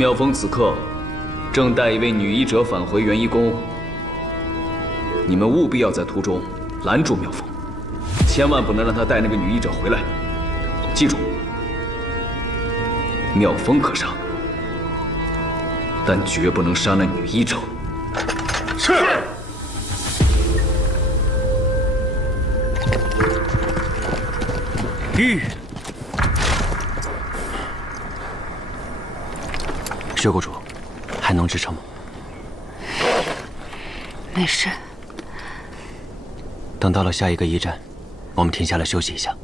妙风此刻正带一位女医者返回元一宫，你们务必要在途中拦住妙风，千万不能让她带那个女医者回来。记住，妙风可杀，但绝不能杀那女医者。是。薛国主，还能支撑吗？没事。等到了下一个驿站，我们停下来休息一下。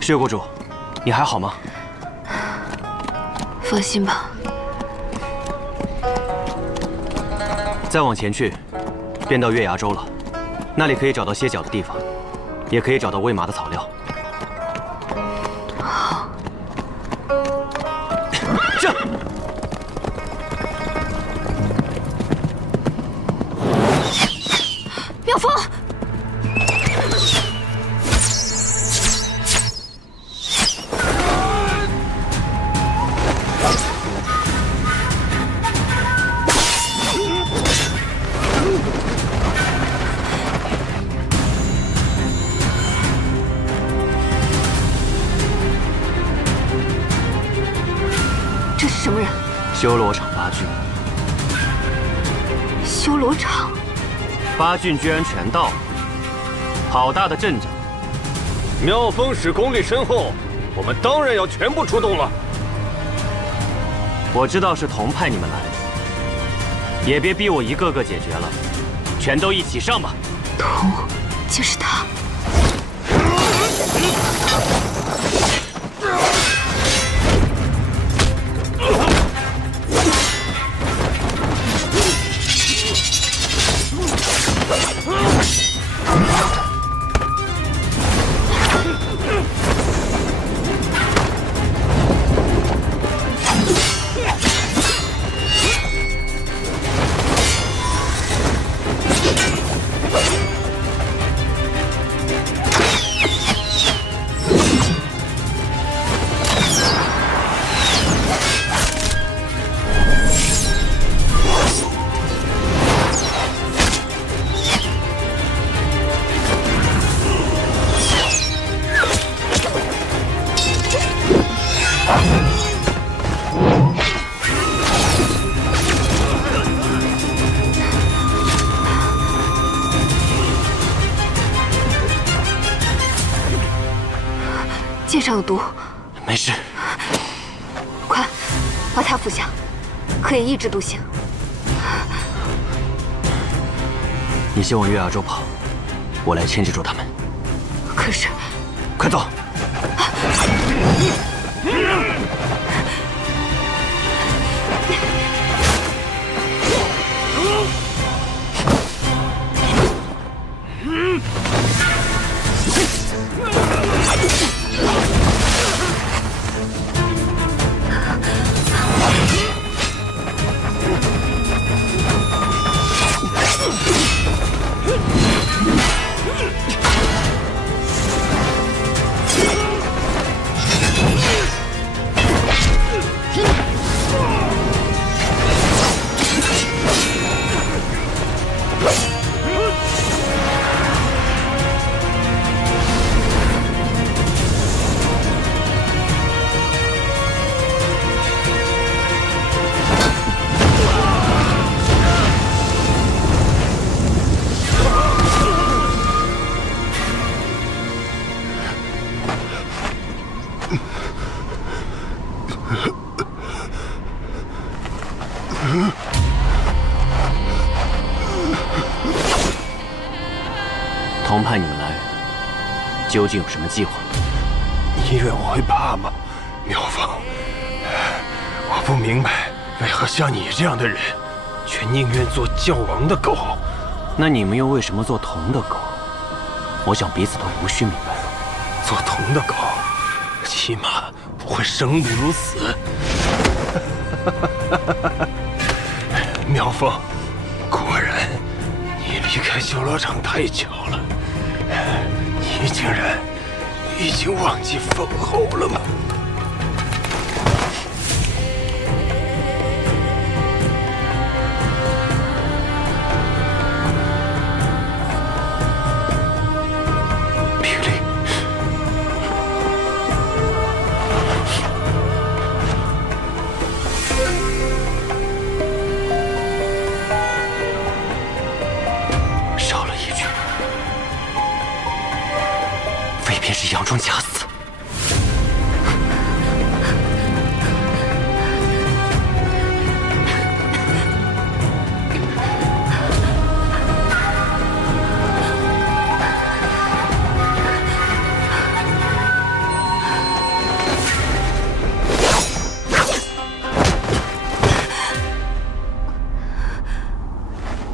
薛国主，你还好吗？放心吧。再往前去，便到月牙州了。那里可以找到歇脚的地方，也可以找到喂马的草料。好。这。妙风。这是什么人？修罗场八郡。修罗场。八郡居然全到了，好大的阵仗！妙风使功力深厚，我们当然要全部出动了。我知道是童派你们来的，也别逼我一个个解决了，全都一起上吧。童，就是他。剑上有毒，没事。快，把它服下，可以抑制毒性。你先往月牙州跑，我来牵制住他们。可是，快走！童派你们来，究竟有什么计划？你以为我会怕吗，妙风？我不明白，为何像你这样的人，却宁愿做教王的狗？那你们又为什么做童的狗？我想彼此都无需明白。做铜的高，起码不会生不如死。妙凤，果然，你离开修罗场太巧了。你竟然已经忘记封侯了吗？霹雳，少了一句，未必是佯装假死。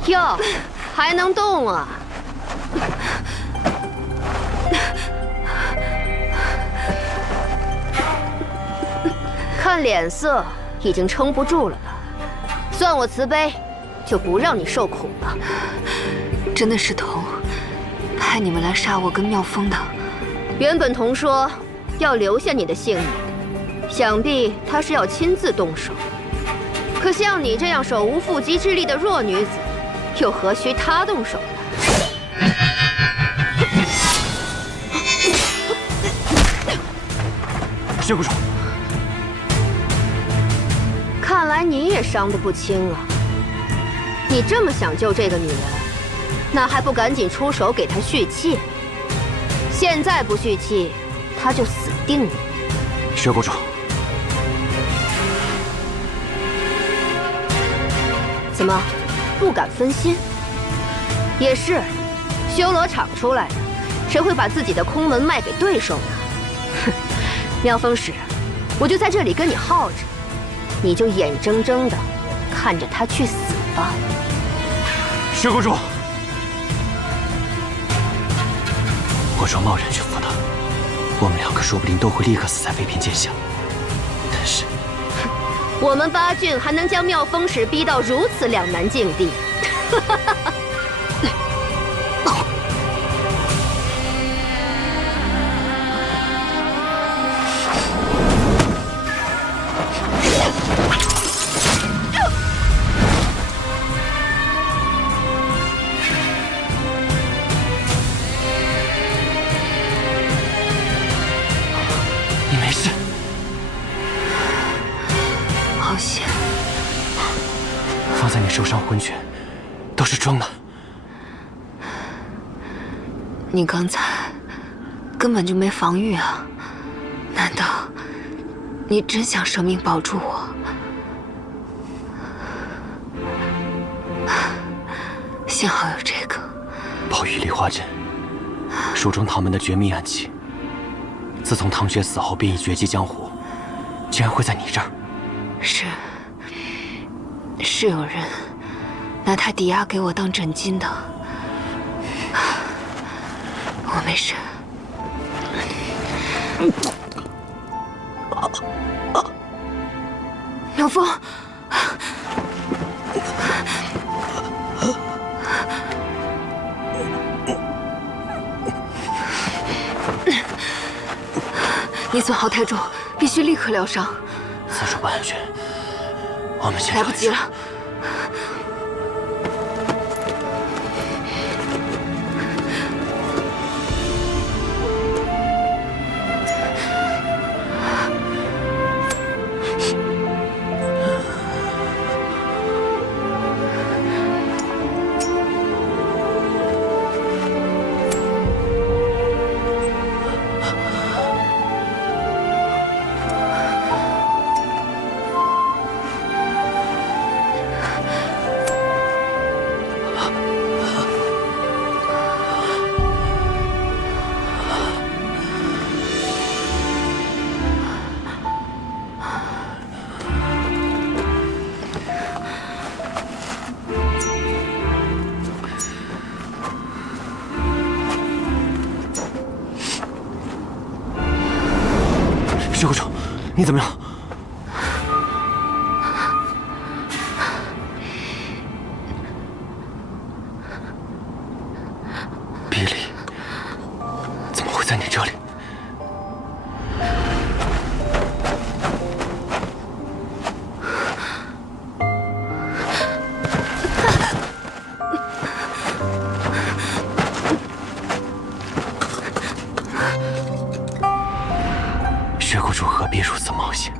哟，还能动啊！看脸色，已经撑不住了吧？算我慈悲，就不让你受苦了。真的是童派你们来杀我跟妙风的。原本童说要留下你的性命，想必他是要亲自动手。可像你这样手无缚鸡之力的弱女子，又何须他动手呢？薛国主，看来你也伤得不轻啊！你这么想救这个女人，那还不赶紧出手给她续气？现在不续气，她就死定了。薛国主，怎么，不敢分心？也是，修罗场出来的，谁会把自己的空门卖给对手呢？哼，妙风使，我就在这里跟你耗着，你就眼睁睁的看着他去死吧。薛国主，我若贸然去扶他，我们两个说不定都会立刻死在飞边剑下。但是，我们八郡还能将妙风使逼到如此两难境地？你没事？好险！放在你手上魂拳，都是装的。你刚才根本就没防御啊！难道你真想舍命保住我？幸好有这个宝玉梨花针，书中唐门的绝密暗器。自从唐雪死后，便已绝迹江湖，竟然会在你这儿。是有人拿他抵押给我当枕巾的。我没事。妙风，你损耗太重，必须立刻疗伤。此处不安全，我们先来不及了。你怎么样？比利，怎么会在你这里？血谷主何必如此冒险？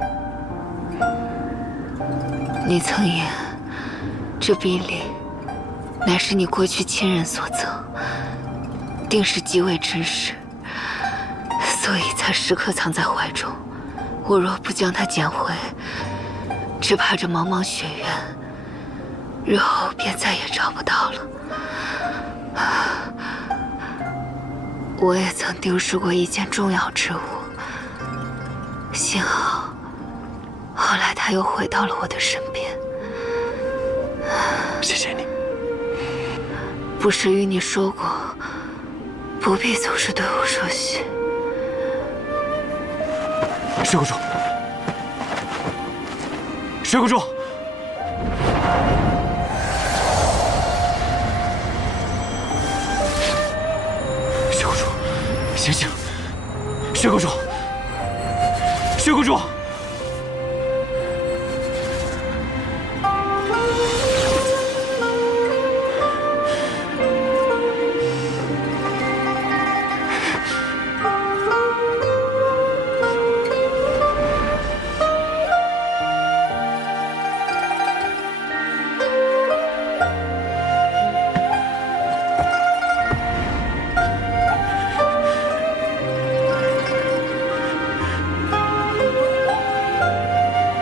你曾言，这比利乃是你过去亲人所赠，定是极为珍视，所以才时刻藏在怀中。我若不将它捡回，只怕这茫茫雪原，日后便再也找不到了。我也曾丢失过一件重要之物，幸好后来它又回到了我的身边。谢谢你。不是与你说过，不必总是对我说谢。血谷主，血谷主，血谷主，醒醒！血谷主，血谷主！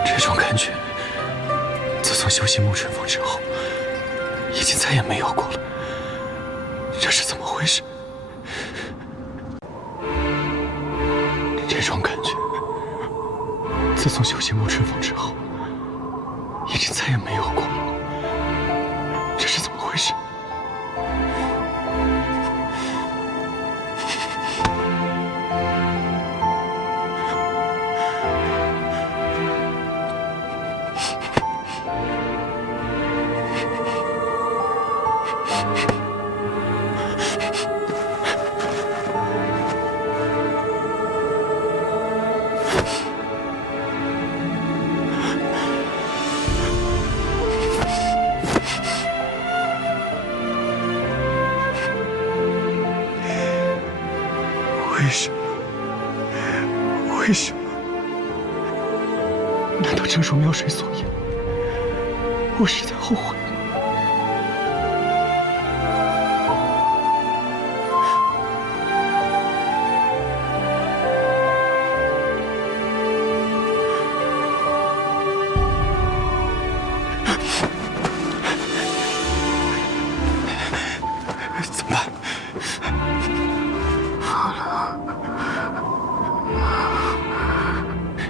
这种感觉，自从修习沐春风之后，已经再也没有过了。这是怎么回事？这种感觉，自从修习沐春风之后，已经再也没有过了。这是怎么回事？为什么？为什么？难道正如妙水所言，我是在后悔吗？怎么办？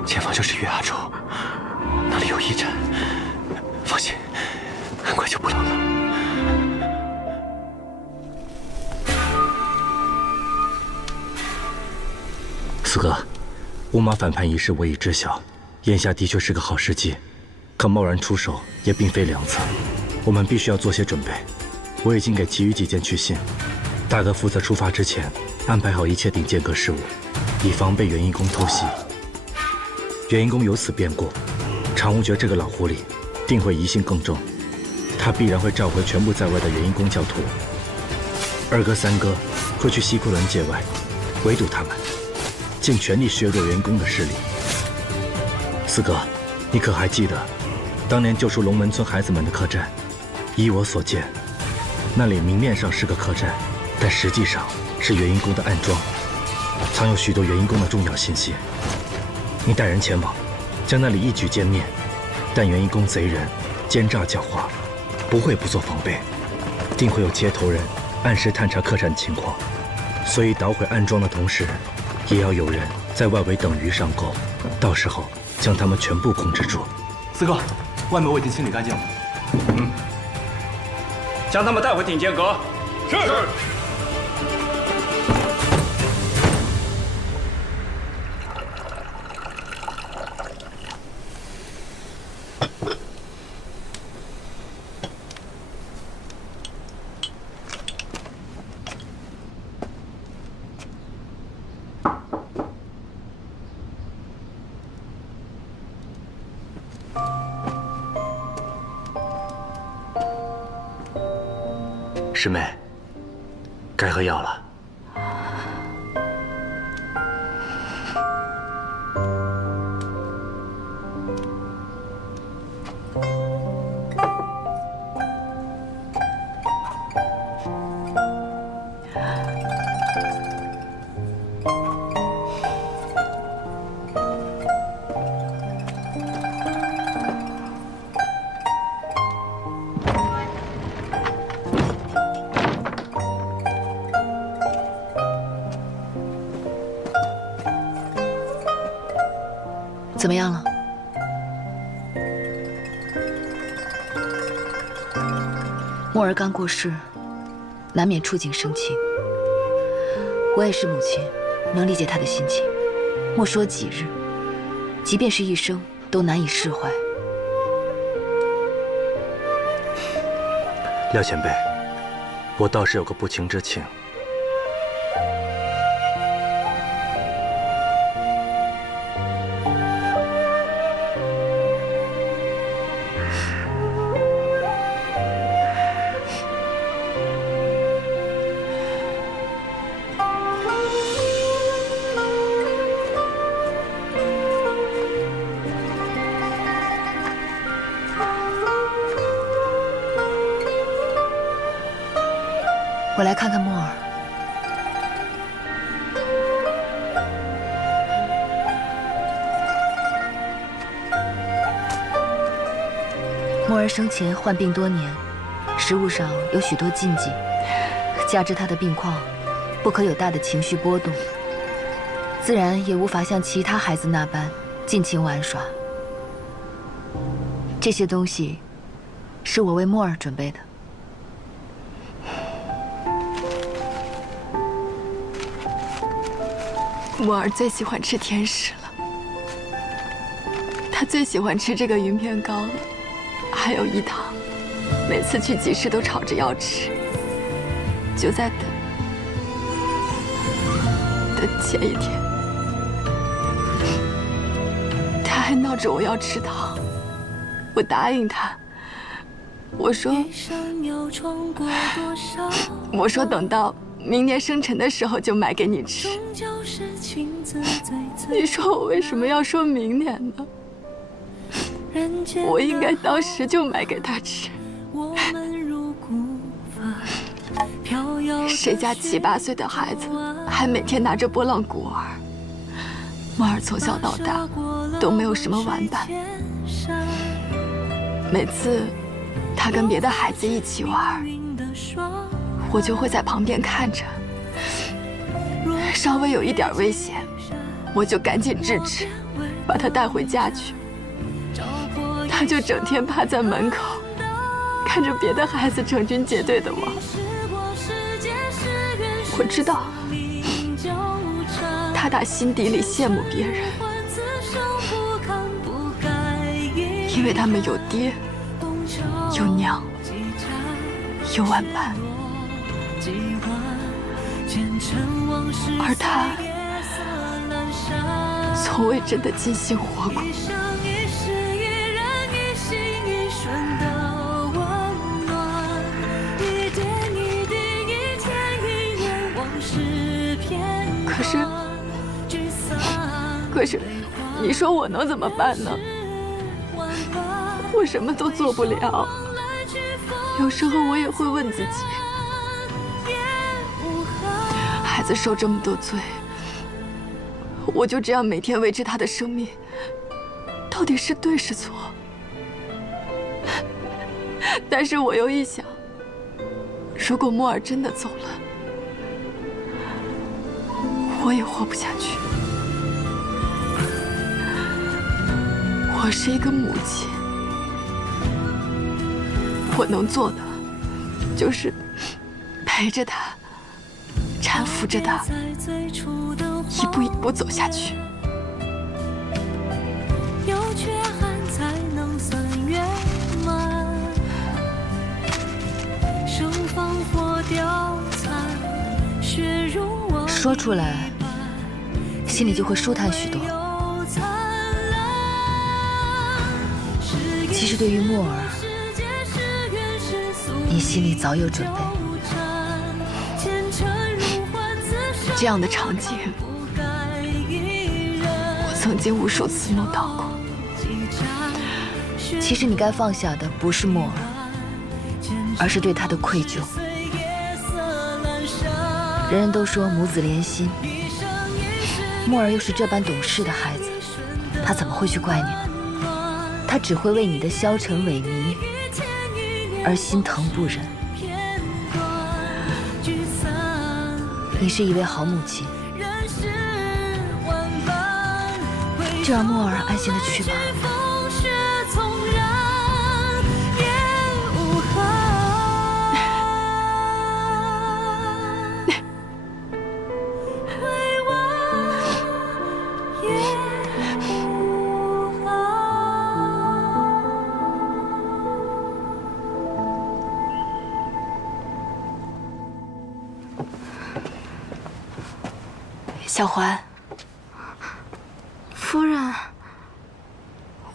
前方就是月牙州，那里有驿站。放心，很快就不冷了。四哥，乌马反叛一事我已知晓，眼下的确是个好时机，可贸然出手也并非良策，我们必须要做些准备。我已经给其余几件去信，大哥负责出发之前安排好一切顶间阁事务，以防被元婴宫偷袭。元婴宫有此变故，常无觉这个老狐狸定会疑心更重，他必然会召回全部在外的元婴宫教徒。二哥、三哥会去西库伦界外围堵他们，尽全力削弱元婴宫的势力。四哥，你可还记得当年救出龙门村孩子们的客栈？依我所见，那里明面上是个客栈，但实际上是元婴宫的暗桩，藏有许多元婴宫的重要信息。你带人前往，将那里一举歼灭。但元婴宫贼人奸诈狡猾，不会不做防备，定会有接头人按时探查客栈情况。所以捣毁暗桩的同时，也要有人在外围等鱼上钩，到时候将他们全部控制住。四哥，外面我已经清理干净了。将他们带回顶间阁。是。师妹，该喝药了。怎么样了？墨儿刚过世，难免触景生情。我也是母亲，能理解她的心情。莫说几日，即便是一生，都难以释怀。廖前辈，我倒是有个不情之请。我来看看墨儿。墨儿生前患病多年，食物上有许多禁忌，加之她的病况，不可有大的情绪波动，自然也无法像其他孩子那般尽情玩耍。这些东西是我为墨儿准备的。墨儿最喜欢吃甜食了，她最喜欢吃这个云片糕了，还有饴糖。每次去集市都吵着要吃。就在的前一天，她还闹着我要吃糖，我答应她，我说等到明年生辰的时候就买给你吃。你说我为什么要说明年呢？我应该当时就买给他吃。谁家7、8岁的孩子还每天拿着拨浪鼓儿？墨儿从小到大都没有什么玩伴，每次他跟别的孩子一起玩，我就会在旁边看着，稍微有一点危险，我就赶紧制止，把他带回家去。他就整天趴在门口，看着别的孩子成群结队的玩。我知道，他打心底里羡慕别人，因为他们有爹，有娘，有玩伴，而他从未真的尽心活过。可是，你说我能怎么办呢？我什么都做不了。有时候我也会问自己，孩子受这么多罪，我就这样每天维持他的生命，到底是对是错？但是我又一想，如果墨儿真的走了，我也活不下去。我是一个母亲，我能做的就是陪着他，搀扶着他，一步一步走下去。说出来，心里就会舒坦许多。其实对于墨儿，你心里早有准备。这样的场景，我曾经无数次梦到过。其实你该放下的不是墨尔，而是对他的愧疚。人人都说母子连心，墨儿又是这般懂事的孩子，他怎么会去怪你呢？他只会为你的消沉萎靡而心疼不忍。你是一位好母亲，就让墨儿安心的去吧。小环，夫人，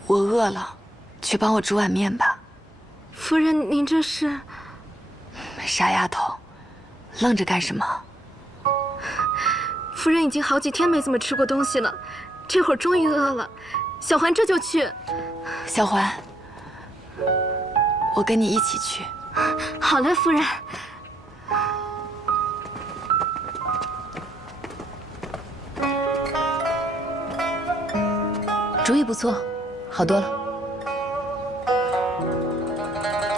我饿了，去帮我煮碗面吧。夫人，您这是？傻丫头，愣着干什么？夫人已经好几天没怎么吃过东西了，这会儿终于饿了。小环这就去。小环，我跟你一起去。好嘞，夫人。主意不错，好多了。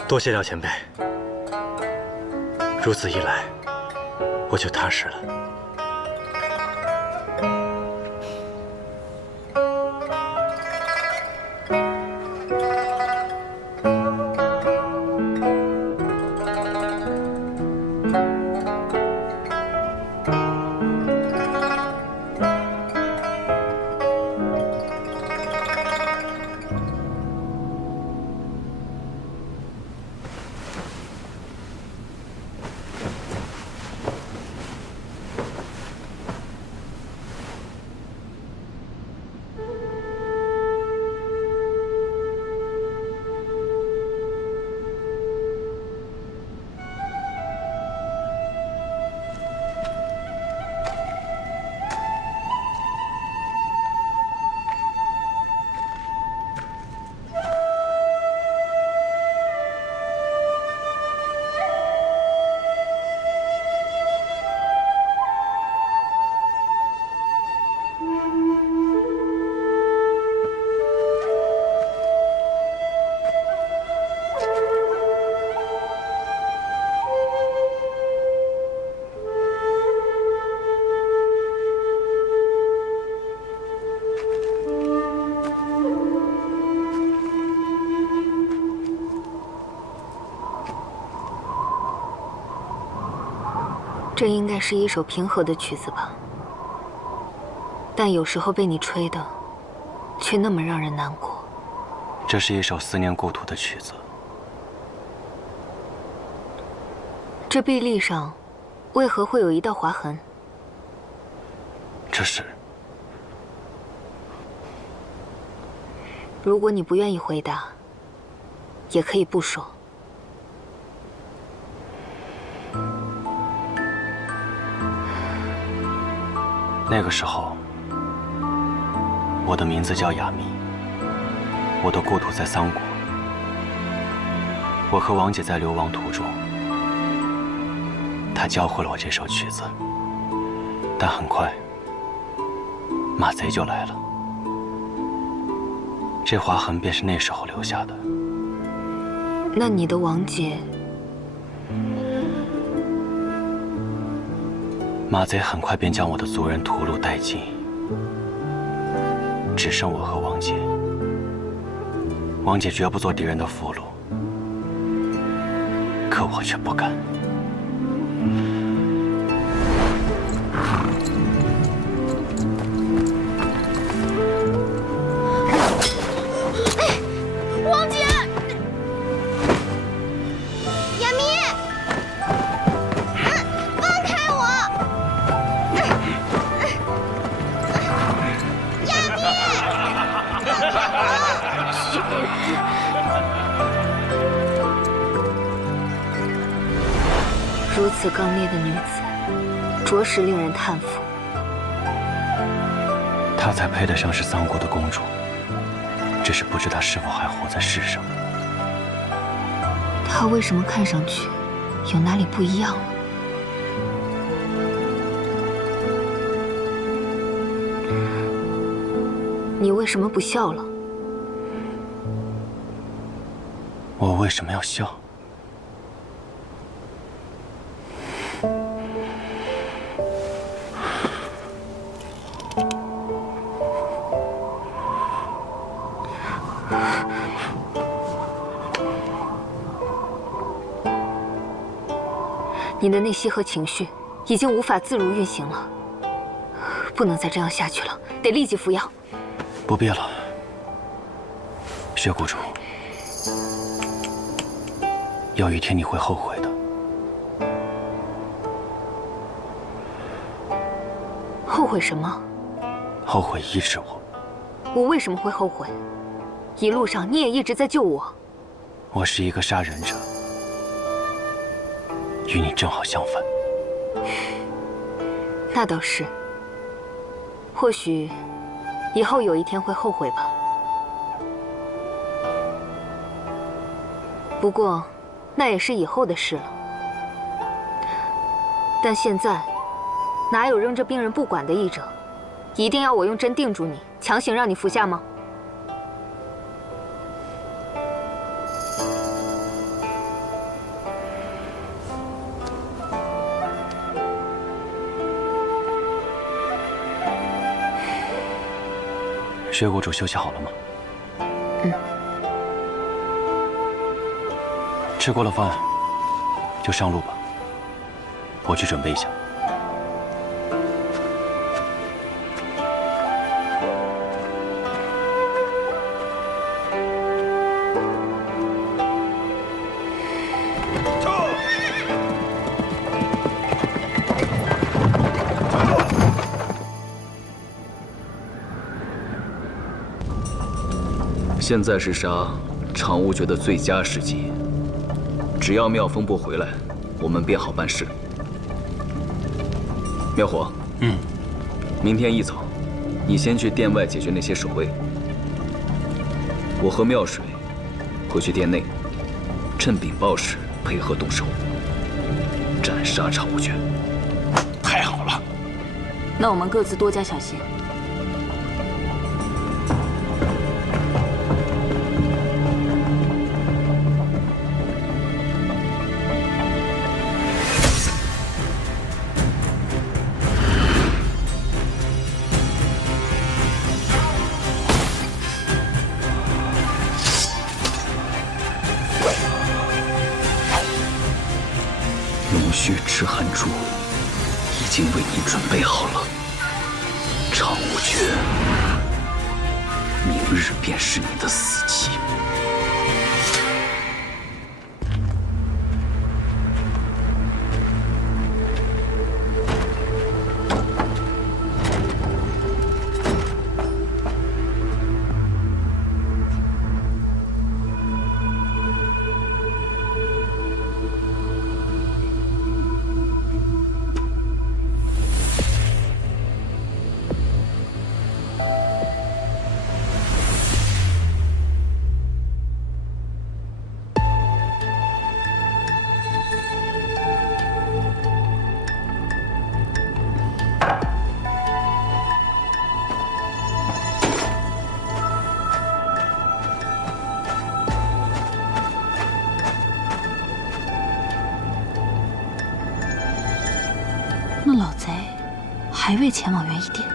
多谢廖前辈，如此一来，我就踏实了。这应该是一首平和的曲子吧，但有时候被你吹的，却那么让人难过。这是一首思念故土的曲子。这臂力上，为何会有一道划痕？这是……如果你不愿意回答，也可以不说。那个时候，我的名字叫雅密，我的故土在桑国。我和王姐在流亡途中，她教会了我这首曲子。但很快，马贼就来了，这划痕便是那时候留下的。那你的王姐？马贼很快便将我的族人屠戮殆尽，只剩我和王姐。王姐绝不做敌人的俘虏，可我却不敢。王姐，雅密，放开我！雅密，如此刚烈的女子，着实令人叹服。她才配得上是桑国的公主，只是不知她是否还活在世上。她为什么看上去有哪里不一样了？你为什么不笑了？我为什么要笑？你的内息和情绪已经无法自如运行了，不能再这样下去了，得立即服药。不必了，薛谷主，有一天你会后悔的。后悔什么？后悔医治我。我为什么会后悔？一路上你也一直在救我。我是一个杀人者，与你正好相反。那倒是。或许以后有一天会后悔吧。不过，那也是以后的事了。但现在，哪有扔着病人不管的医者？一定要我用针定住你，强行让你服下吗？薛谷主休息好了吗？嗯。吃过了饭，就上路吧。我去准备一下。现在是杀常无绝的最佳时机，只要妙风不回来，我们便好办事。妙火，明天一早，你先去殿外解决那些守卫，我和妙水回去殿内，趁禀报时配合动手，斩杀常无绝。太好了，那我们各自多加小心。龙血赤汗珠已经为你准备好了，常无绝，明日便是你的死期。那老贼还未前往元一殿。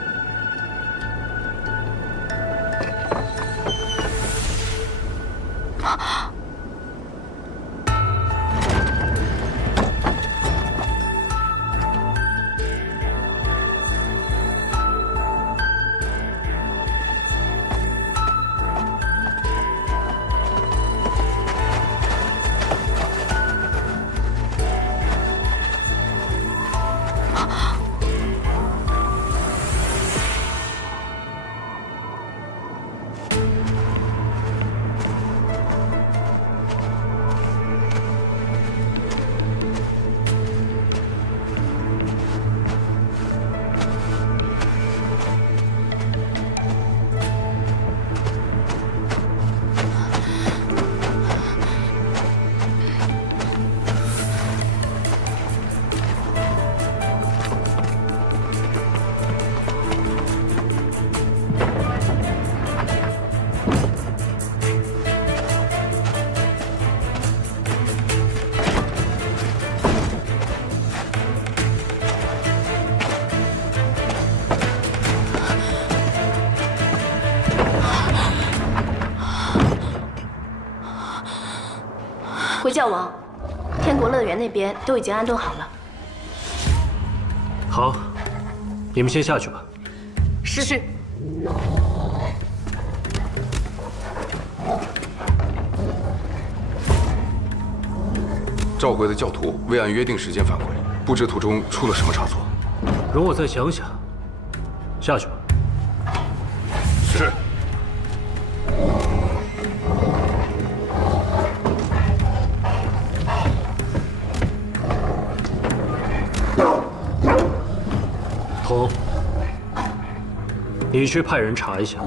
教王，天国乐园那边都已经安顿好了。好，你们先下去吧。是。召回的教徒未按约定时间返回，不知途中出了什么差错。容我再想想。下去吧。是。童，你去派人查一下。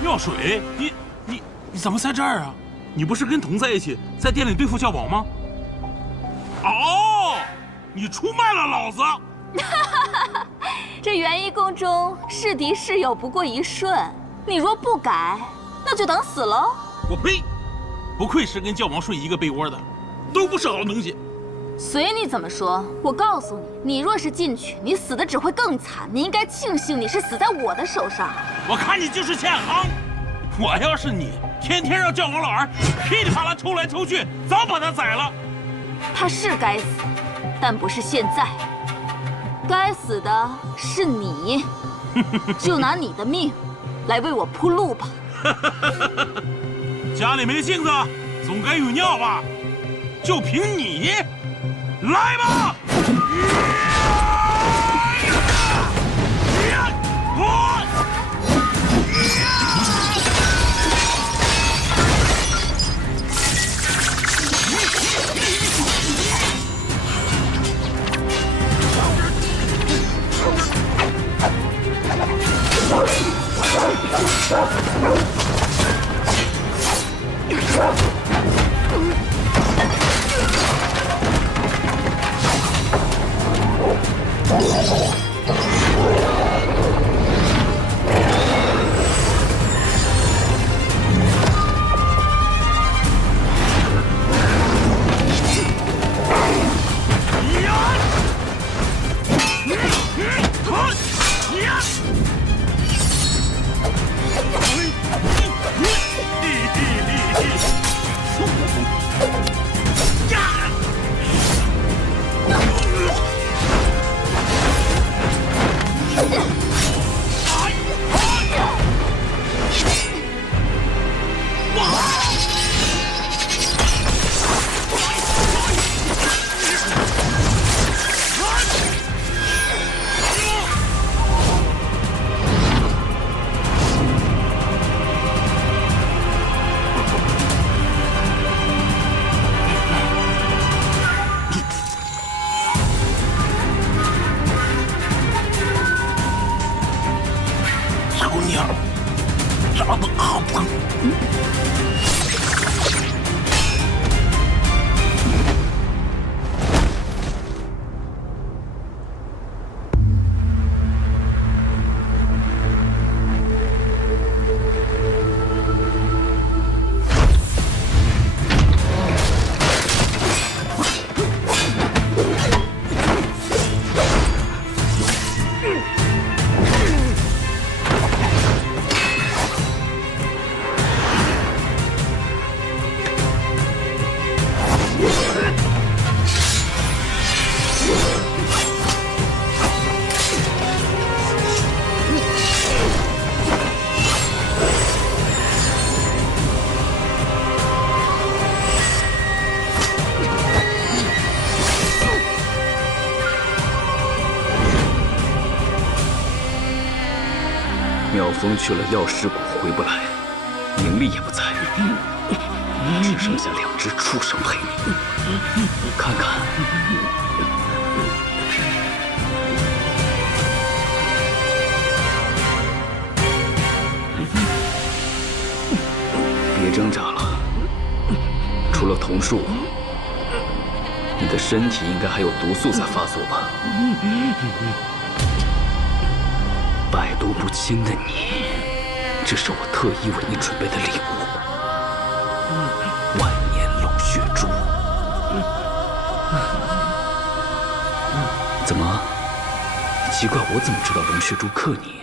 妙水，你怎么在这儿啊？你不是跟童在一起在店里对付教王吗？哦，你出卖了老子！这元一宫中是敌是友不过一瞬，你若不改，那就等死喽！我呸！不愧是跟教王睡一个被窝的，都不是好东西。随你怎么说，我告诉你，你若是进去，你死的只会更惨。你应该庆幸你是死在我的手上。我看你就是欠横。我要是你，天天让教王老儿噼里啪啦抽来抽去，早把他宰了。他是该死，但不是现在。该死的是你，就拿你的命来为我铺路吧。家里没镜子，总该有尿吧？就凭你，来吧！妙风去了，药师谷回不来，明丽也不在，只剩下2只畜生陪你。看看，别挣扎了。除了桐树，你的身体应该还有毒素在发作吧？百毒不侵的你，这是我特意为你准备的礼物——万年龙血珠。怎么？奇怪我怎么知道龙血珠克你？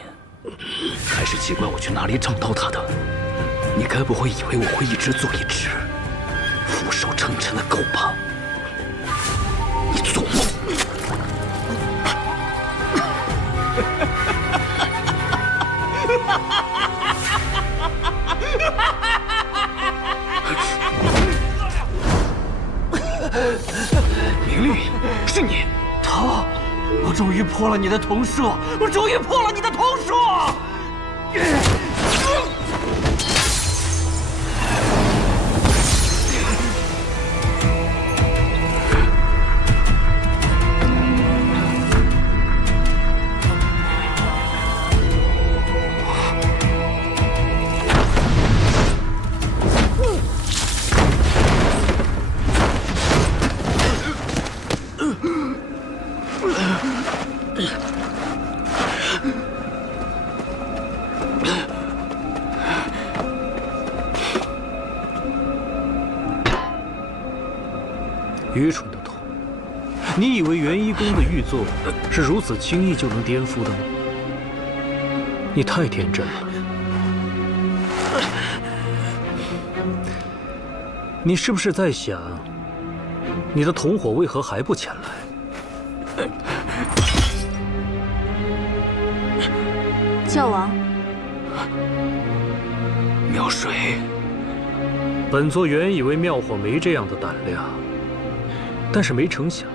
还是奇怪我去哪里找到它的？你该不会以为我会一直做一只俯首称臣的狗吧？你做梦！明丽，是你！头，我终于破了你的瞳术！我终于破了你的瞳术！愚蠢的头，你以为元一宫的玉座是如此轻易就能颠覆的吗？你太天真了。你是不是在想，你的同伙为何还不前来？教王，妙水，本座原以为妙火没这样的胆量。但是没成想，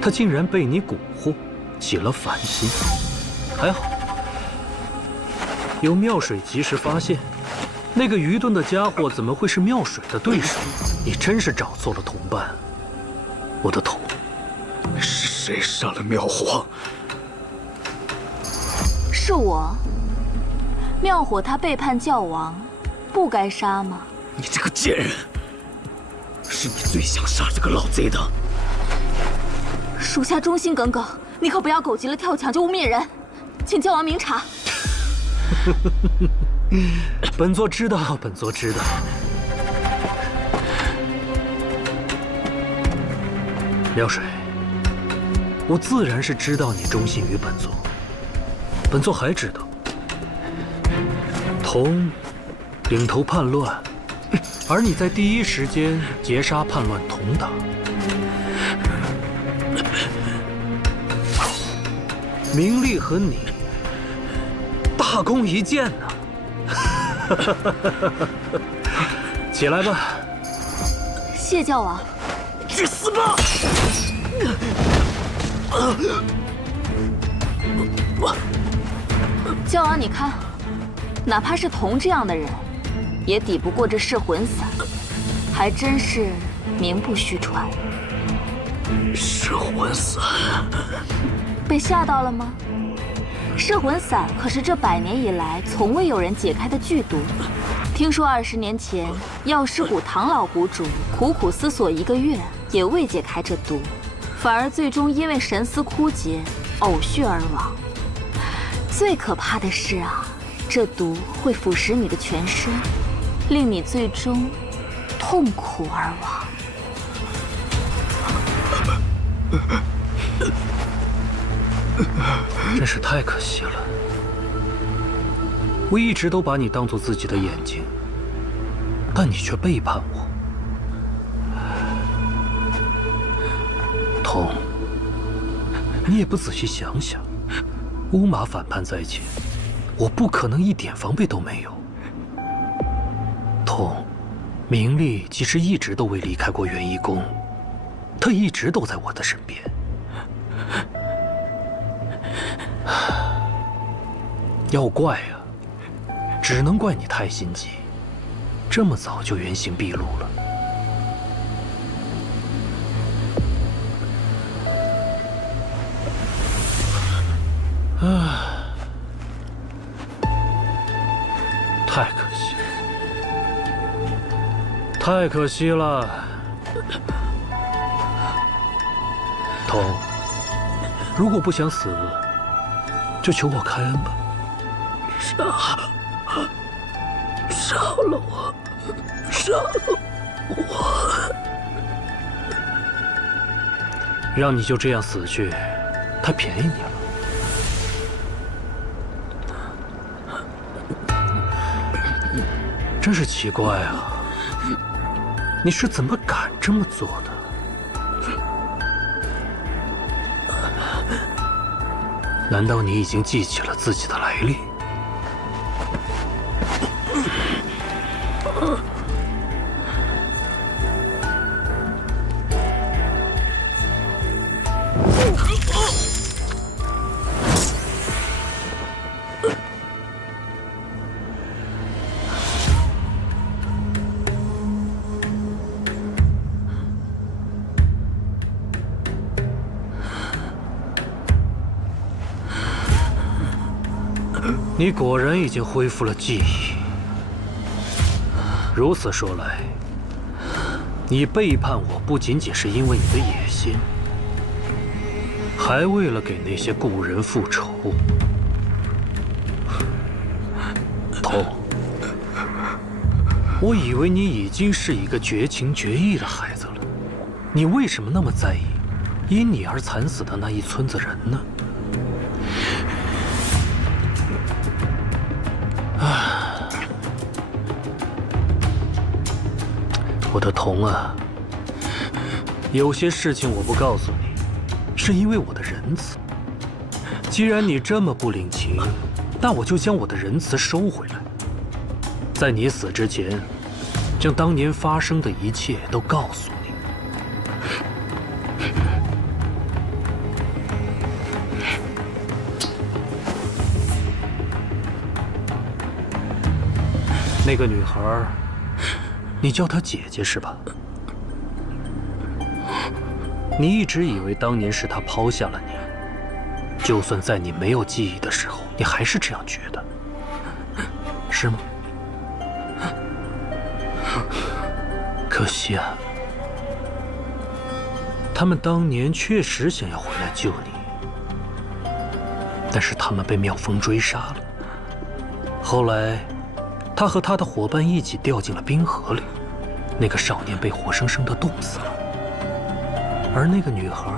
他竟然被你蛊惑，起了反心。还好，有妙水及时发现，那个愚钝的家伙怎么会是妙水的对手？你真是找错了同伴，我的头。是谁杀了妙火？是我。妙火他背叛教王，不该杀吗？你这个贱人！是你最想杀这个老贼的。属下忠心耿耿，你可不要狗急了跳墙就污蔑人，请教王明察。本座知道，本座知道。妙水，我自然是知道你忠心于本座。本座还知道，童领头叛乱，而你在第一时间截杀叛乱同党。明丽和你大功一件呢。起来吧。谢教王。去死吧！教王，你看，哪怕是童这样的人，也抵不过这噬魂伞，还真是名不虚传。噬魂伞。被吓到了吗？噬魂伞可是这100年以来从未有人解开的剧毒。听说20年前药师谷唐老谷主苦苦思索1个月，也未解开这毒，反而最终因为神思枯竭，呕血而亡。最可怕的是啊，这毒会腐蚀你的全身，令你最终痛苦而亡。真是太可惜了，我一直都把你当作自己的眼睛，但你却背叛我。童，你也不仔细想想，乌马反叛在前，我不可能一点防备都没有。童，明丽其实一直都未离开过元一宫，她一直都在我的身边。要怪啊，只能怪你太心急，这么早就原形毕露了。唉，太可惜了，太可惜了。童，如果不想死，就求我开恩吧。杀了我，杀了我！让你就这样死去，太便宜你了。真是奇怪啊，你是怎么敢这么做的？难道你已经记起了自己的来历？你果然已经恢复了记忆。如此说来，你背叛我不仅仅是因为你的野心，还为了给那些故人复仇。童，我以为你已经是一个绝情绝义的孩子了，你为什么那么在意因你而惨死的那一村子人呢？我的童啊，有些事情我不告诉你，是因为我的仁慈。既然你这么不领情，那我就将我的仁慈收回来，在你死之前，将当年发生的一切都告诉你。那个女孩，你叫她姐姐是吧？你一直以为当年是她抛下了你，就算在你没有记忆的时候，你还是这样觉得，是吗？可惜啊，他们当年确实想要回来救你，但是他们被妙风追杀了。后来，他和他的伙伴一起掉进了冰河里，那个少年被活生生的冻死了，而那个女孩，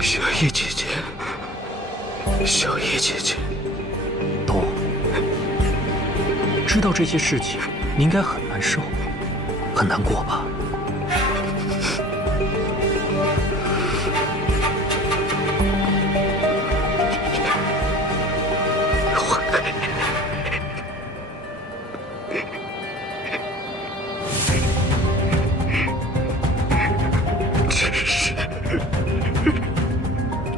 小叶姐姐，小叶姐姐，懂。知道这些事情，你应该很难受，很难过吧？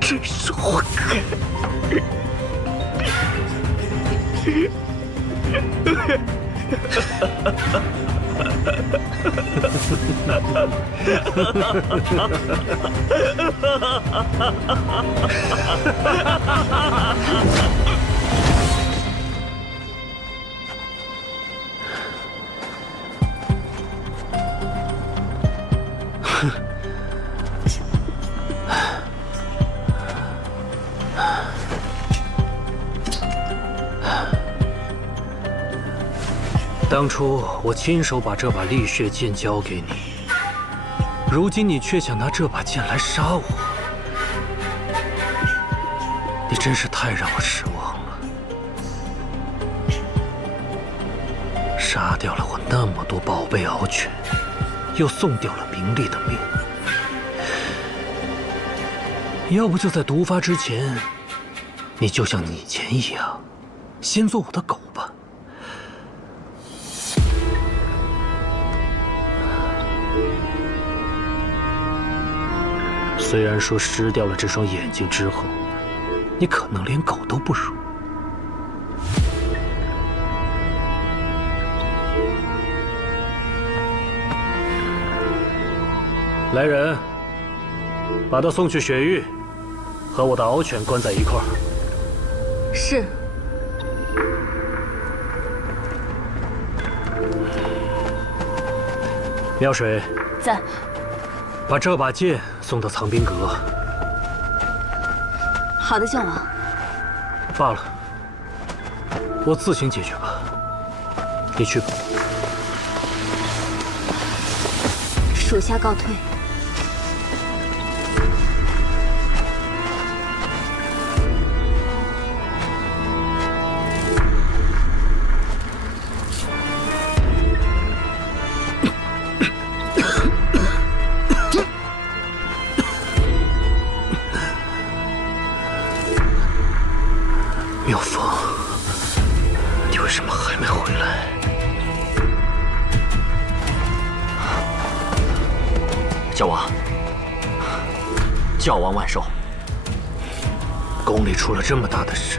真是活该！当初我亲手把这把丽血剑交给你，如今你却想拿这把剑来杀我，你真是太让我失望了。杀掉了我那么多宝贝獒犬，又送掉了明丽的命，要不就在毒发之前，你就像以前一样，先做我的狗吧。虽然说失掉了这双眼睛之后，你可能连狗都不如。来人，把他送去雪域，和我的獒犬关在一块儿。是。妙水，在。把这把剑送到藏兵阁。好的，教王。罢了，我自行解决吧。你去吧。属下告退。妙风，你为什么还没回来？教王，教王万寿。宫里出了这么大的事，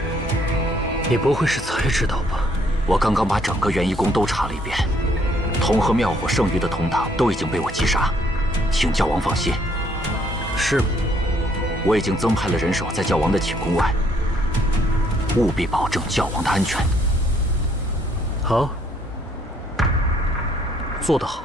你不会是才知道吧？我刚刚把整个元夷宫都查了一遍，铜和妙火剩余的同党都已经被我击杀，请教王放心。是吗？我已经增派了人手在教王的寝宫外。务必保证教王的安全。好，做得好。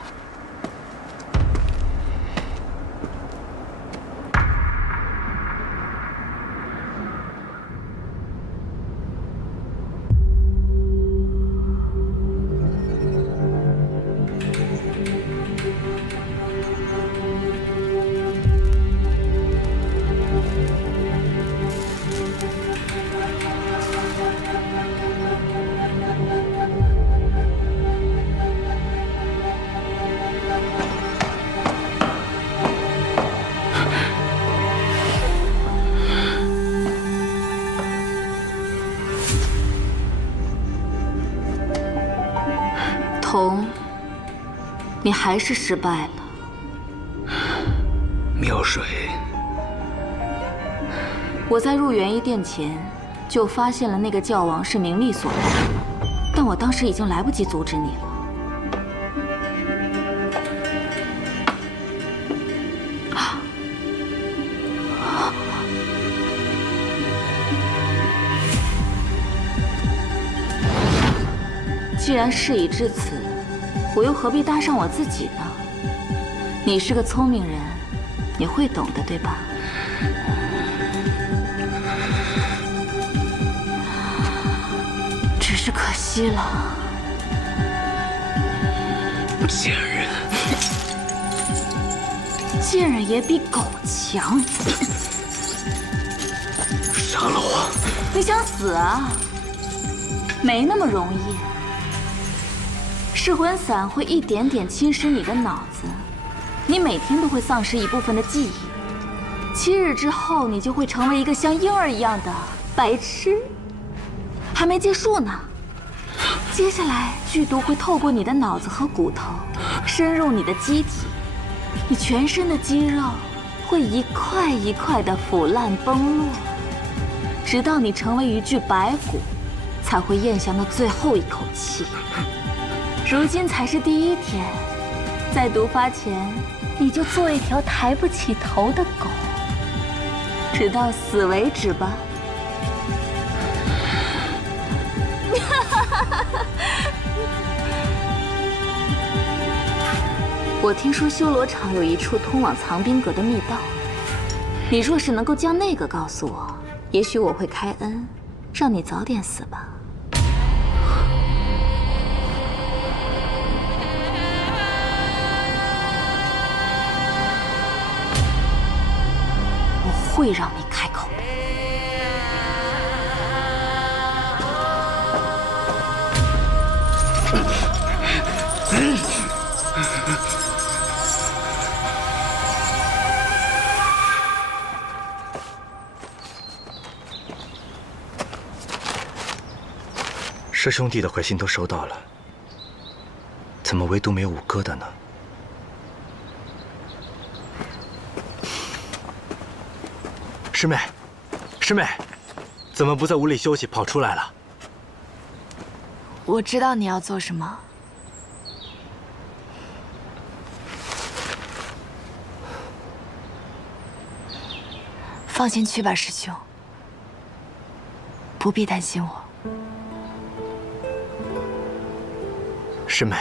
童，你还是失败了。妙水，我在入元夷殿前就发现了那个教王是名利所为，但我当时已经来不及阻止你了。既然事已至此，我又何必搭上我自己呢？你是个聪明人，你会懂的，对吧？只是可惜了。贱人！贱人也比狗强。杀了我！你想死啊？没那么容易。噬魂散会一点点侵蚀你的脑子，你每天都会丧失一部分的记忆。7日之后，你就会成为一个像婴儿一样的白痴。还没结束呢，接下来剧毒会透过你的脑子和骨头，深入你的机体，你全身的肌肉会一块一块的腐烂崩落，直到你成为一具白骨，才会咽下那最后一口气。如今才是第1天，在毒发前，你就做一条抬不起头的狗，直到死为止吧。我听说修罗场有一处通往藏兵阁的密道，你若是能够将那个告诉我，也许我会开恩，让你早点死吧。会让你开口的。师兄弟的回信都收到了，怎么唯独没有五哥的呢？师妹，师妹，怎么不在屋里休息，跑出来了？我知道你要做什么。放心去吧，师兄，不必担心我。师妹，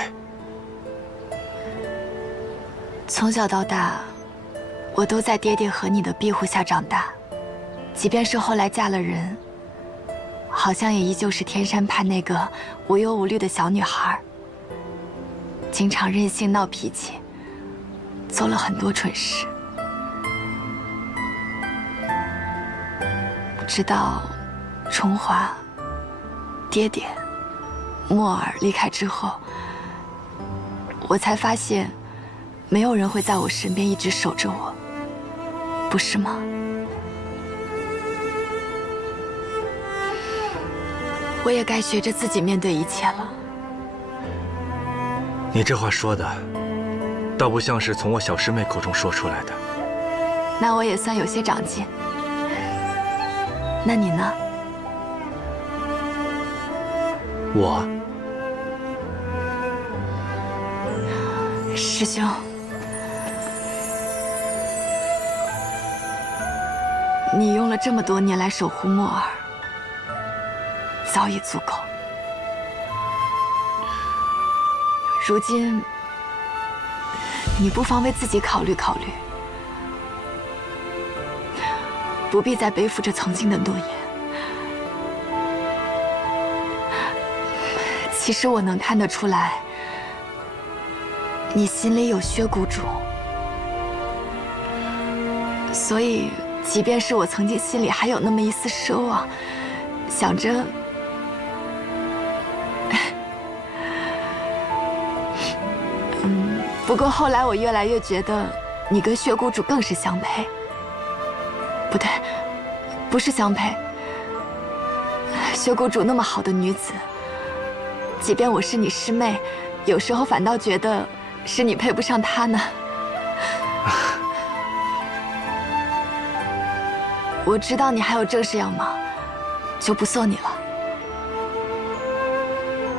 从小到大，我都在爹爹和你的庇护下长大，即便是后来嫁了人，好像也依旧是天山畔那个无忧无虑的小女孩，经常任性闹脾气，做了很多蠢事。直到崇华、爹爹、墨儿离开之后，我才发现，没有人会在我身边一直守着我，不是吗？我也该学着自己面对一切了。你这话说的，倒不像是从我小师妹口中说出来的。那我也算有些长进。那你呢？我，师兄，你用了这么多年来守护墨儿，早已足够。如今，你不妨为自己考虑考虑。不必再背负着曾经的诺言。其实我能看得出来，你心里有薛谷主，所以，即便是我曾经心里还有那么一丝奢望，想着，不过后来我越来越觉得，你跟薛谷主更是相配。不对，不是相配。薛谷主那么好的女子，即便我是你师妹，有时候反倒觉得是你配不上她呢。我知道你还有正事要忙，就不送你了。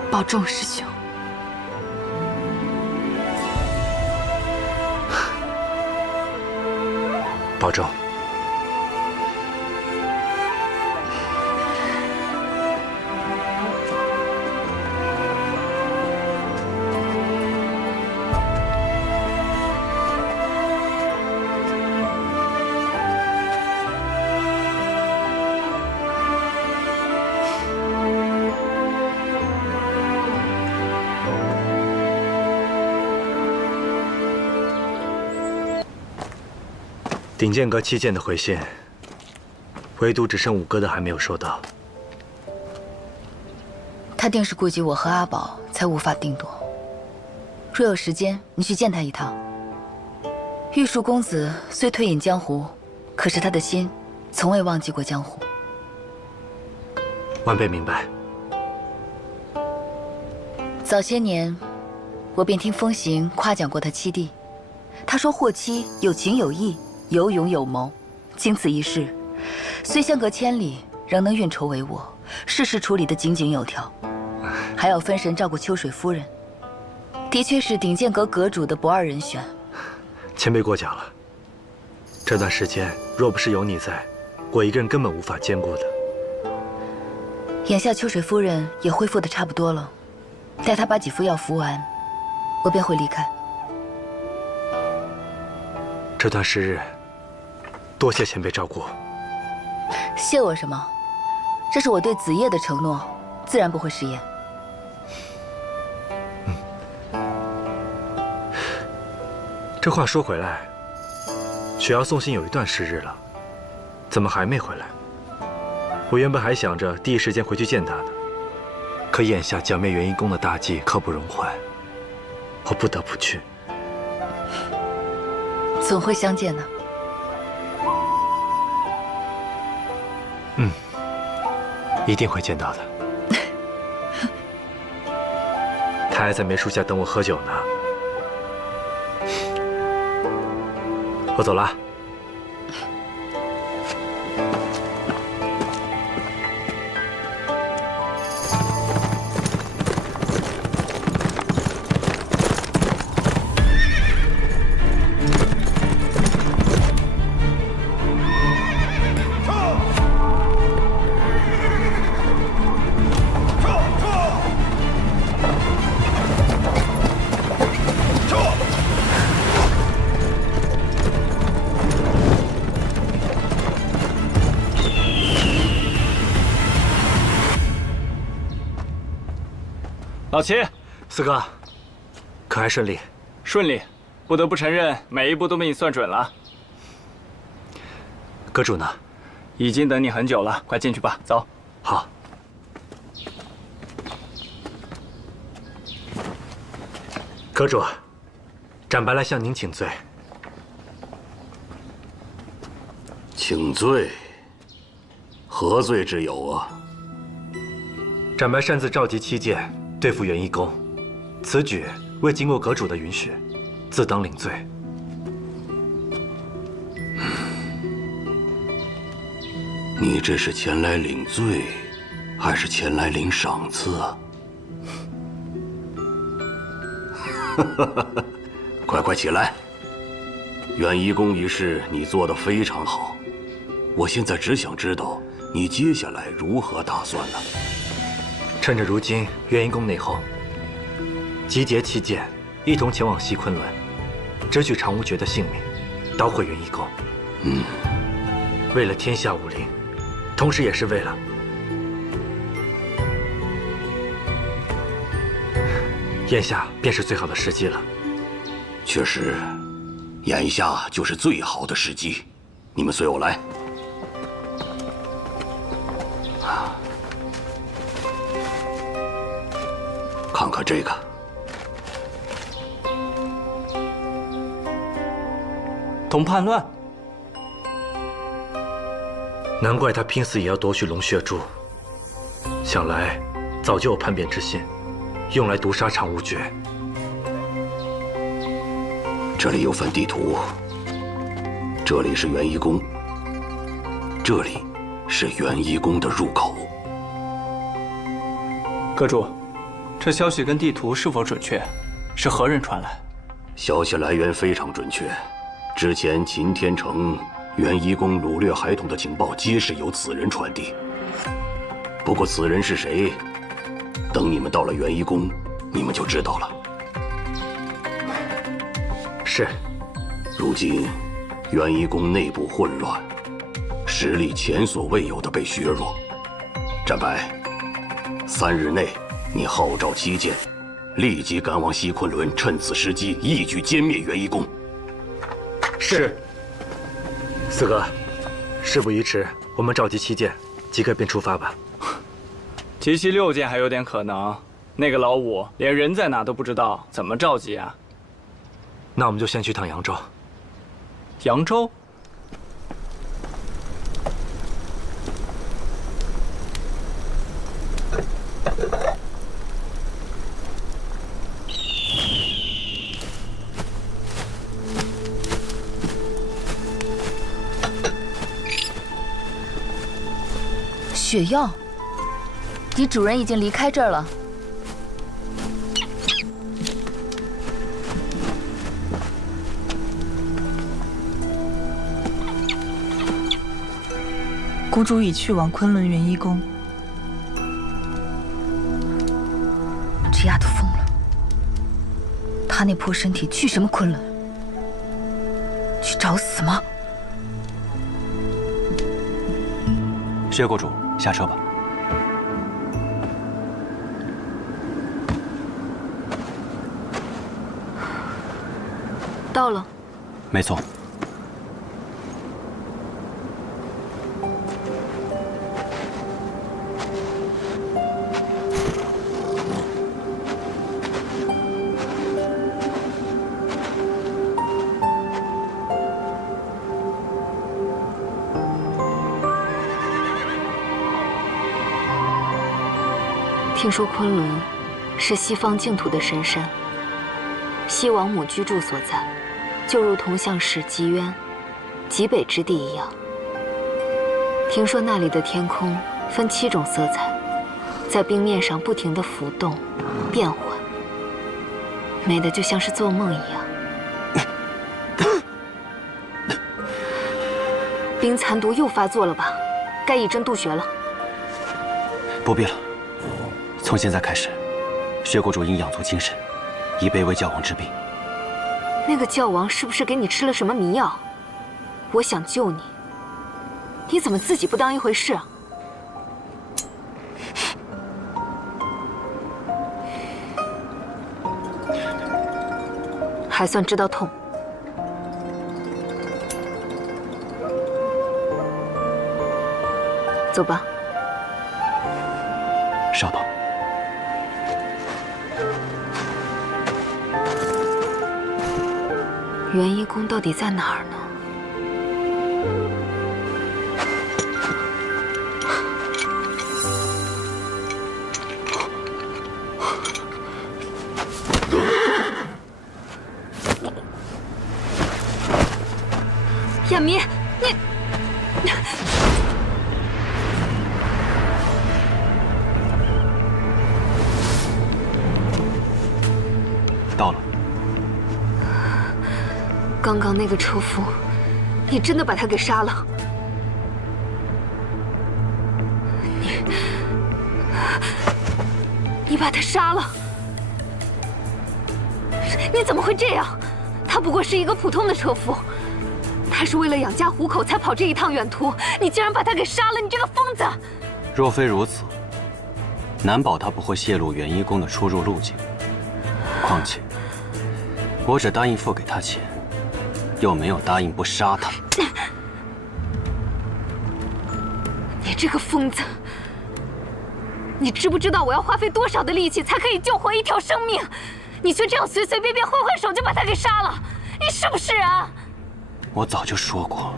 保重，师兄。保重。鼎剑阁7件的回信，唯独只剩5哥的还没有收到。他定是顾及我和阿宝，才无法定夺。若有时间，你去见他一趟。玉树公子虽退隐江湖，可是他的心从未忘记过江湖。晚辈明白。早些年，我便听风行夸奖过他七弟。他说霍七有情有义，有勇有谋，经此一事，虽相隔千里，仍能运筹帷幄，事事处理得井井有条，还要分神照顾秋水夫人，的确是鼎剑阁阁主的不二人选。前辈过奖了。这段时间若不是有你在，我一个人根本无法兼顾的。眼下秋水夫人也恢复得差不多了，待她把几副药服完，我便会离开。这段时日，多谢前辈照顾。谢我什么？这是我对子夜的承诺，自然不会食言。这话说回来，雪瑶送信有一段时日了，怎么还没回来？我原本还想着第一时间回去见她的，可眼下剿灭元一宫的大计刻不容缓，我不得不去。总会相见的。一定会见到的。他还在梅树下等我喝酒呢。我走了。老七，四哥，可还顺利？顺利，不得不承认，每一步都被你算准了。阁主呢？已经等你很久了，快进去吧，走。好。阁主，展白来向您请罪。请罪？何罪之有啊？展白擅自召集七剑对付元一公，此举未经过阁主的允许，自当领罪。你这是前来领罪，还是前来领赏赐啊？快起来！元一公一事你做得非常好，我现在只想知道你接下来如何打算呢？趁着如今元一公内讧，集结七剑，一同前往西昆仑，争取长无绝的性命，捣毁元一公。为了天下武林，同时也是为了眼下便是最好的时机了。确实，眼下就是最好的时机。你们随我来。看看这个，同叛乱。难怪他拼死也要夺取龙血珠，想来早就有叛变之心，用来毒杀常无绝。这里有份地图，这里是元一宫，这里是元一宫的入口。阁主，这消息跟地图是否准确？是何人传来？消息来源非常准确，之前秦天城元一宫掳掠孩童的情报皆是由此人传递。不过此人是谁，等你们到了元一宫，你们就知道了。是。如今元一宫内部混乱，实力前所未有的被削弱。战白，3日内你号召七剑，立即赶往西昆仑，趁此时机一举歼灭元一宫。是。四哥，事不宜迟，我们召集七剑，即刻便出发吧。集齐6剑还有点可能，那个老五连人在哪都不知道，怎么召集啊？那我们就先去趟扬州。扬州？血药，你主人已经离开这儿了。谷主已去往昆仑元一宫。这丫头疯了，她那破身体去什么昆仑？去找死吗？薛国主，下车吧。到了。没错。听说昆仑是西方净土的神山，西王母居住所在，就如同像是极渊、极北之地一样。听说那里的天空分7种色彩，在冰面上不停地浮动、变换，美得就像是做梦一样。冰蚕毒又发作了吧？该以针渡穴了。不必了。从现在开始，薛国主应养足精神，以备为教王治病。那个教王是不是给你吃了什么迷药？我想救你，你怎么自己不当一回事啊？还算知道痛。走吧。稍等。元一宫到底在哪儿呢？亚弥，你到了。刚刚那个车夫，你真的把他给杀了？你把他杀了？你怎么会这样？他不过是一个普通的车夫，他是为了养家糊口才跑这一趟远途，你竟然把他给杀了！你这个疯子！若非如此，难保他不会泄露元一宫的出入路径。况且，我只答应付给他钱，又没有答应不杀他。你这个疯子！你知不知道我要花费多少的力气才可以救活一条生命？你却这样随随便便挥挥手就把他给杀了，你是不是啊？我早就说过，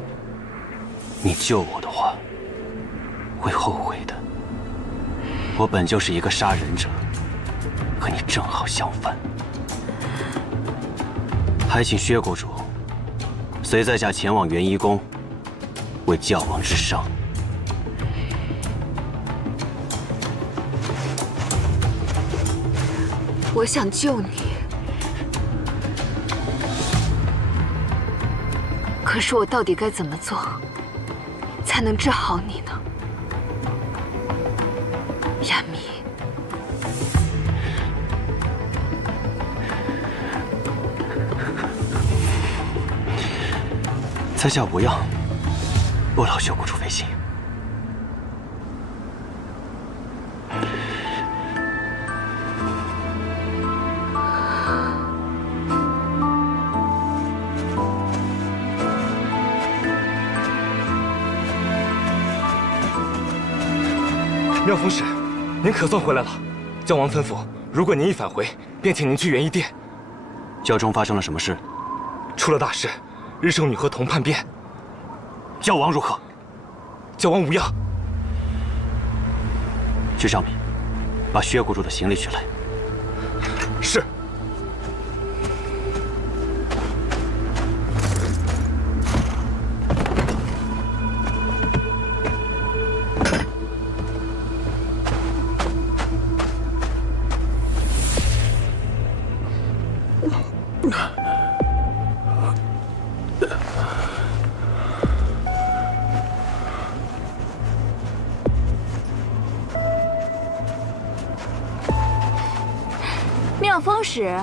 你救我的话，会后悔的。我本就是一个杀人者，和你正好相反。还请薛国主随在下前往元一宫，为教王治伤。我想救你，可是我到底该怎么做，才能治好你呢？亚弥，在下无恙，不劳薛国主费心。妙风使，您可算回来了。教王吩咐，如果您一返回，便请您去元一殿。教中发生了什么事？出了大事，日圣女和同叛变。教王如何？教王无恙。去上面，把薛国主的行李取来。是。妙风使，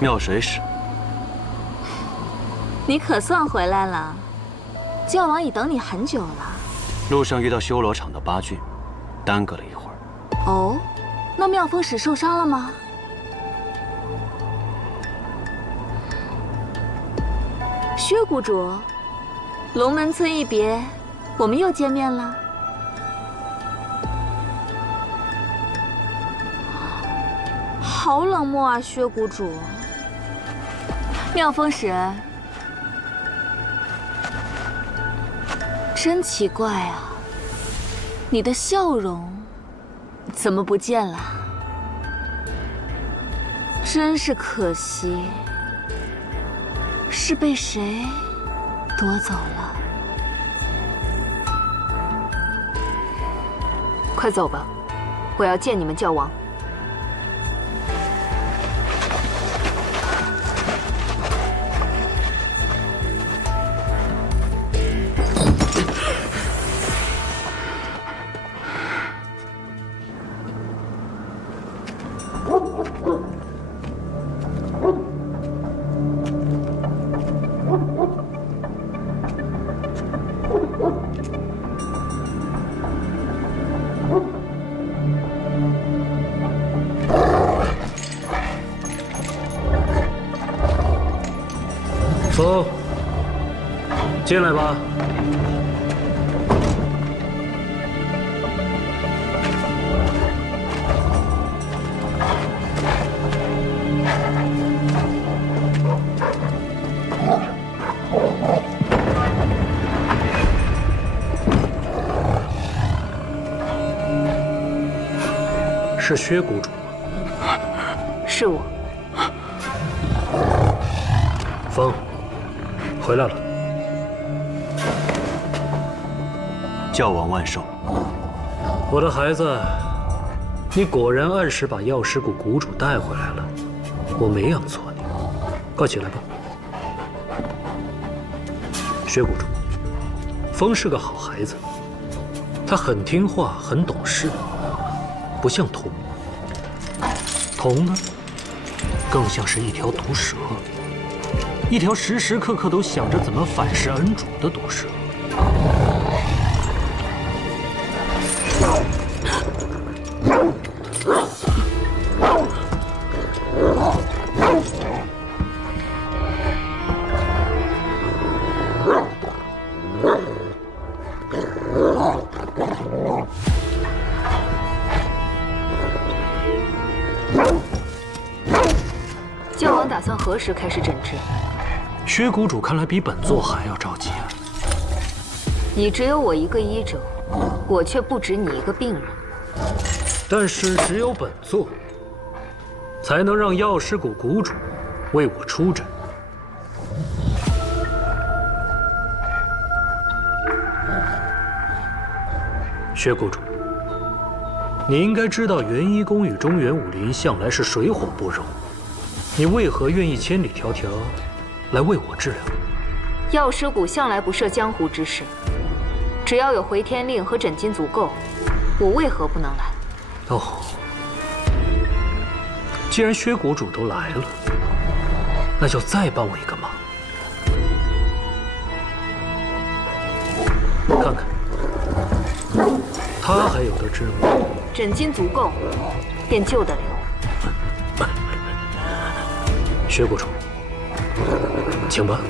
妙水使，你可算回来了。教王已等你很久了。路上遇到修罗场的八郡，耽搁了一会儿。哦，那妙风使受伤了吗？薛谷主，龙门村一别，我们又见面了。好冷漠啊，薛谷主。妙风使，真奇怪啊，你的笑容怎么不见了？真是可惜，是被谁夺走了？快走吧，我要见你们教王。风，进来吧。是薛谷主吗？是我。风，回来了。教王万寿。我的孩子，你果然按时把药师谷谷主带回来了，我没养错你。快起来吧。薛谷主，风是个好孩子，他很听话，很懂事，不像童。童呢，更像是一条毒蛇，一条时时刻刻都想着怎么反噬恩主的毒蛇。教王打算何时开始诊治？薛谷主看来比本座还要着急啊！你只有我一个医者，我却不止你一个病人。但是只有本座，才能让药师谷谷主为我出诊。薛谷主，你应该知道元一宫与中原武林向来是水火不容，你为何愿意千里迢迢来为我治疗？药师谷向来不涉江湖之事，只要有回天令和诊金足够，我为何不能来？哦，既然薛谷主都来了，那就再帮我一个忙。看看，他还有得治吗？诊金足够，便救得了。薛谷主，请吧。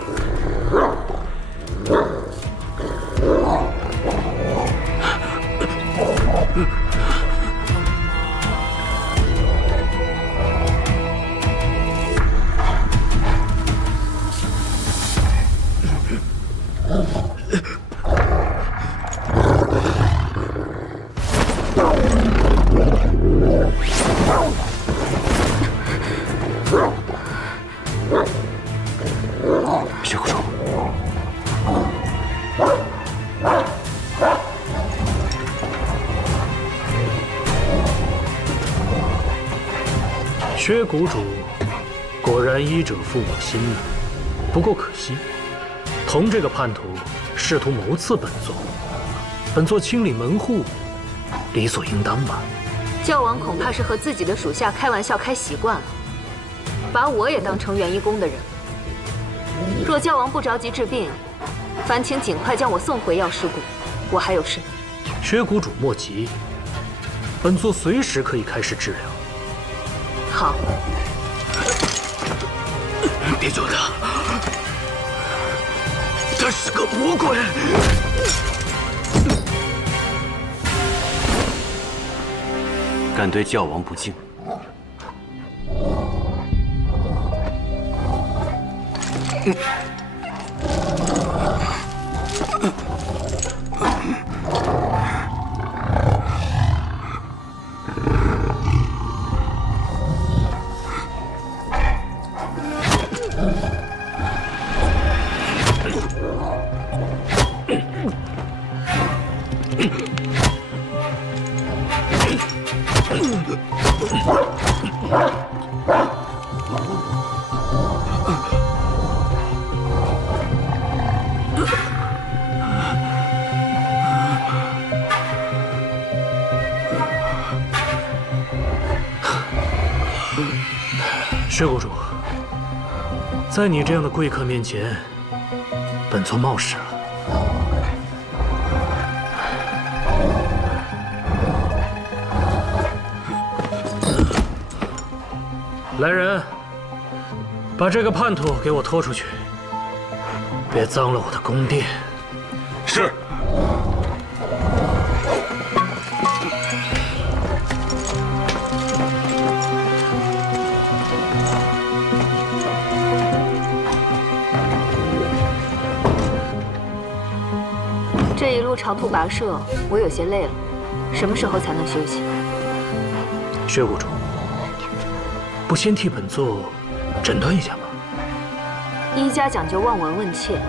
薛谷主，薛谷主果然医者父母心呢。不过可惜，童这个叛徒试图谋刺本座，本座清理门户，理所应当吧。教王恐怕是和自己的属下开玩笑开习惯了，把我也当成元一宫的人。若教王不着急治病，烦请尽快将我送回药师谷，我还有事。薛谷主莫急，本座随时可以开始治疗。好。别救他，他是个魔鬼。敢对教王不敬，薛谷主，在你这样的贵客面前，本座冒失了。来人，把这个叛徒给我拖出去，别脏了我的宫殿。是。这一路长途跋涉，我有些累了，什么时候才能休息？薛谷主，不先替本座诊断一下吗？医家讲究望闻问切，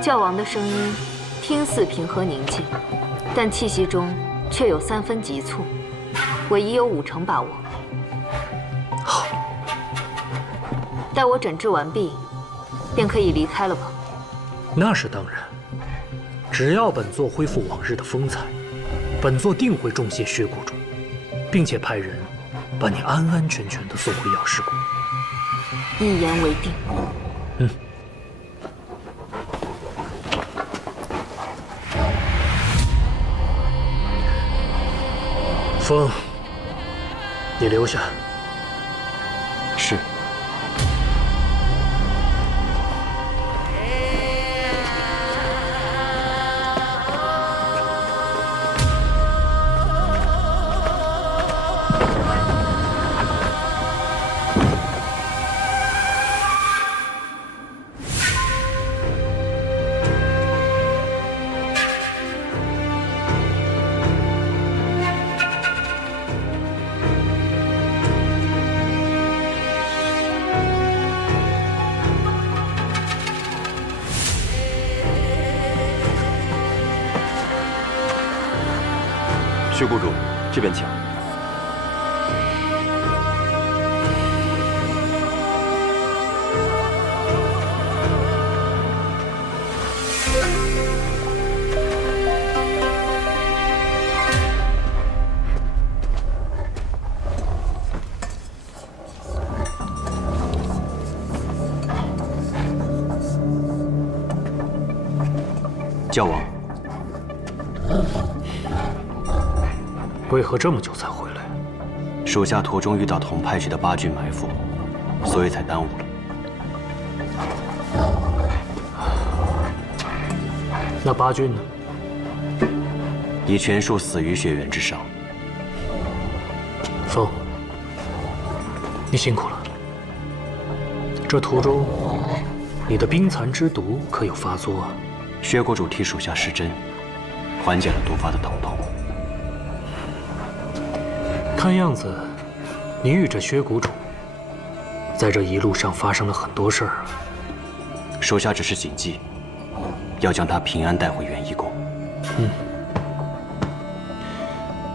教王的声音听似平和宁静，但气息中却有3分急促，我已有50%把握。好，待我诊治完毕，便可以离开了吧？那是当然。只要本座恢复往日的风采，本座定会重谢薛谷主，并且派人把你安安全全地送回药师谷。一言为定。嗯。风，你留下。是。薛谷主，这边请。教王。为何这么久才回来？属下途中遇到同派去的八郡埋伏，所以才耽误了。那八郡呢？已全数死于血源之上。风，你辛苦了。这途中，你的冰蚕之毒可有发作啊？薛谷主替属下施针，缓解了毒发的疼痛。看样子，你与这薛谷主在这一路上发生了很多事儿啊。属下只是谨记，要将他平安带回元一宫。嗯，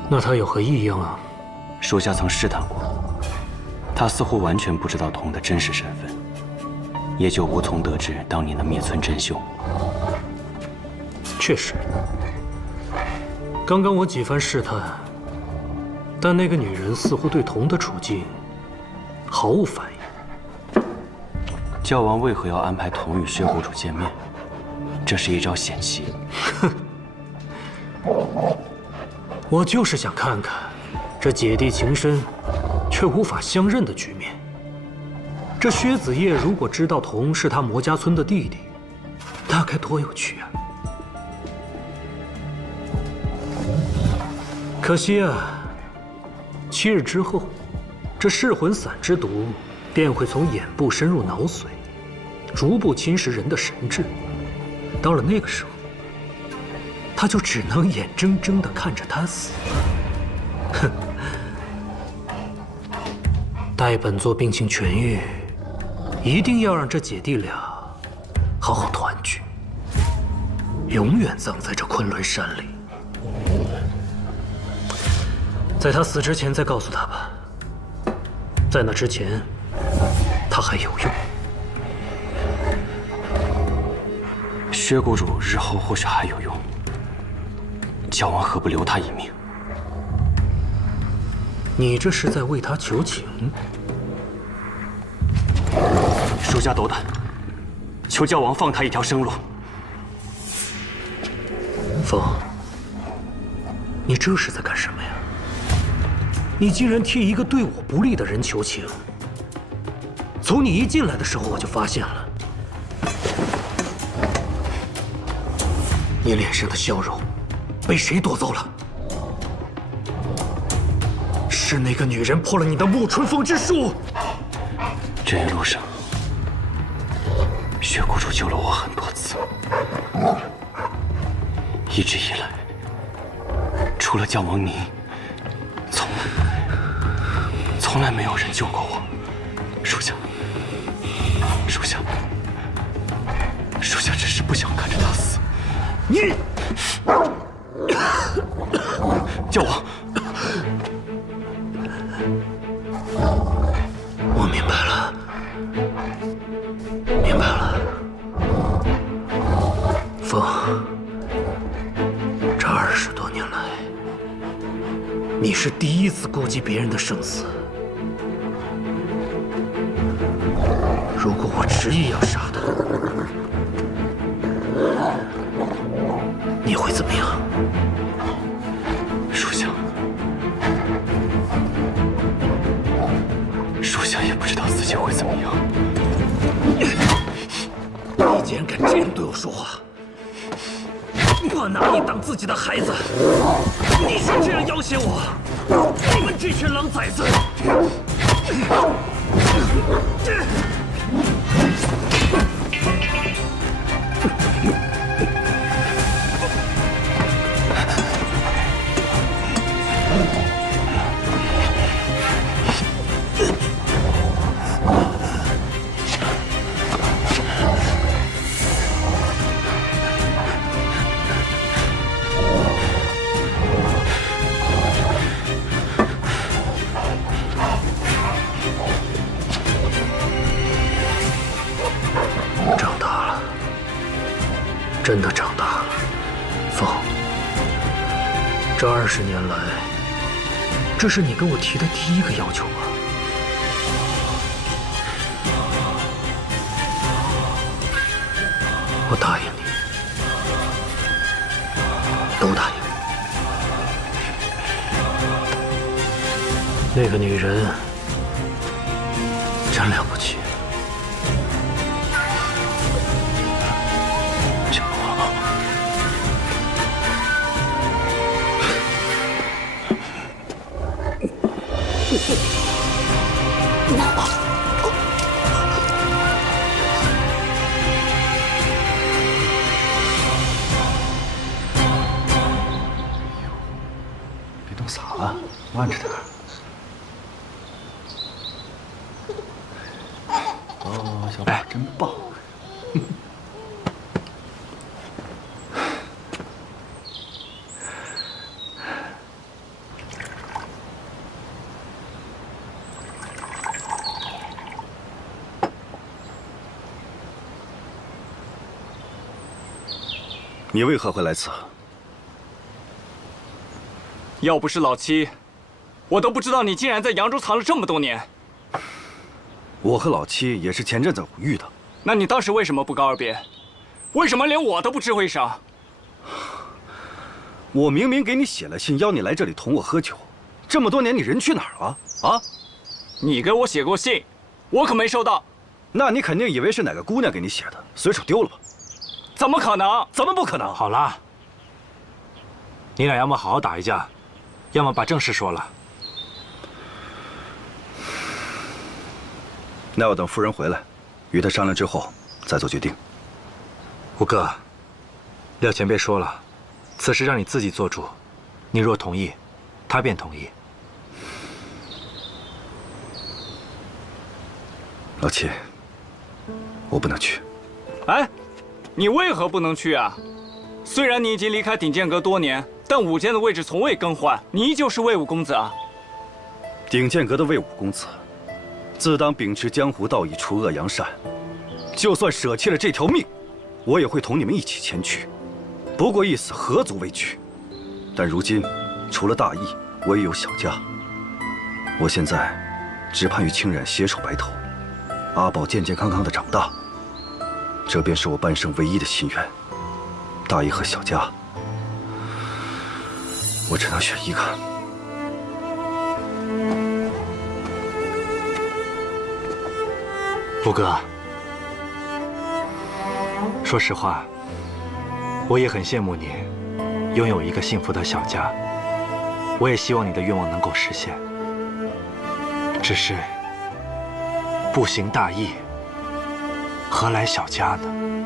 那他有何异样啊？属下曾试探过，他似乎完全不知道童的真实身份，也就无从得知当年的灭村真凶。确实，刚刚我几番试探。但那个女人似乎对童的处境毫无反应。教王为何要安排童与薛谷主见面？这是一招险棋。哼，我就是想看看这姐弟情深却无法相认的局面。这薛子夜如果知道童是他魔家村的弟弟，那该多有趣啊！可惜啊。7日之后，这噬魂散之毒便会从眼部深入脑髓，逐步侵蚀人的神智。到了那个时候，他就只能眼睁睁地看着他死。哼！待本座病情痊愈，一定要让这姐弟俩好好团聚，永远葬在这昆仑山里。在他死之前再告诉他吧，在那之前，他还有用。薛谷主日后或许还有用，教王何不留他一命？你这是在为他求情？属下斗胆，求教王放他一条生路。风，你这是在干什么呀？你竟然替一个对我不利的人求情！从你一进来的时候我就发现了，你脸上的笑容被谁夺走了？是那个女人破了你的沐春风之术。这一路上，血谷主救了我很多次，一直以来，除了将王宁，从来没有人救过我。属下只是不想看着他死。你，教王，我明白了，明白了。风，这20多年来，你是第一次顾及别人的生死。如果我执意要杀他，你会怎么样？属下也不知道自己会怎么样。你竟然敢这样对我说话！我拿你当自己的孩子，你却这样要挟我！你们这群狼崽子！真的长大了，风。这20年来，这是你跟我提的第一个要求吗？我答应你，都答应。那个女人真了不起。别弄洒了，慢着点。哦，小宝真棒。你为何会来此？要不是老七，我都不知道你竟然在扬州藏了这么多年。我和老七也是前阵子偶遇的。那你当时为什么不告而别？为什么连我都不知会一声？我明明给你写了信，邀你来这里同我喝酒。这么多年，你人去哪儿了？啊？你给我写过信，我可没收到。那你肯定以为是哪个姑娘给你写的，随手丢了吧？怎么可能？怎么不可能？好了，你俩要么好好打一架，要么把正事说了。那要等夫人回来，与她商量之后再做决定。吴哥，廖前辈说了，此事让你自己做主，你若同意，他便同意。老七，我不能去。哎，你为何不能去啊？虽然你已经离开鼎剑阁多年，但武间的位置从未更换，你依旧是魏武公子啊。鼎剑阁的魏武公子，自当秉持江湖道义，除恶扬善。就算舍弃了这条命，我也会同你们一起前去。不过一死，何足畏惧？但如今，除了大义，我也有小家。我现在只盼与清冉携手白头，阿宝健健康康的长大。这便是我半生唯一的心愿。大义和小家，我只能选一个。吴哥，说实话，我也很羡慕你，拥有一个幸福的小家。我也希望你的愿望能够实现。只是不行大义，何来小家呢？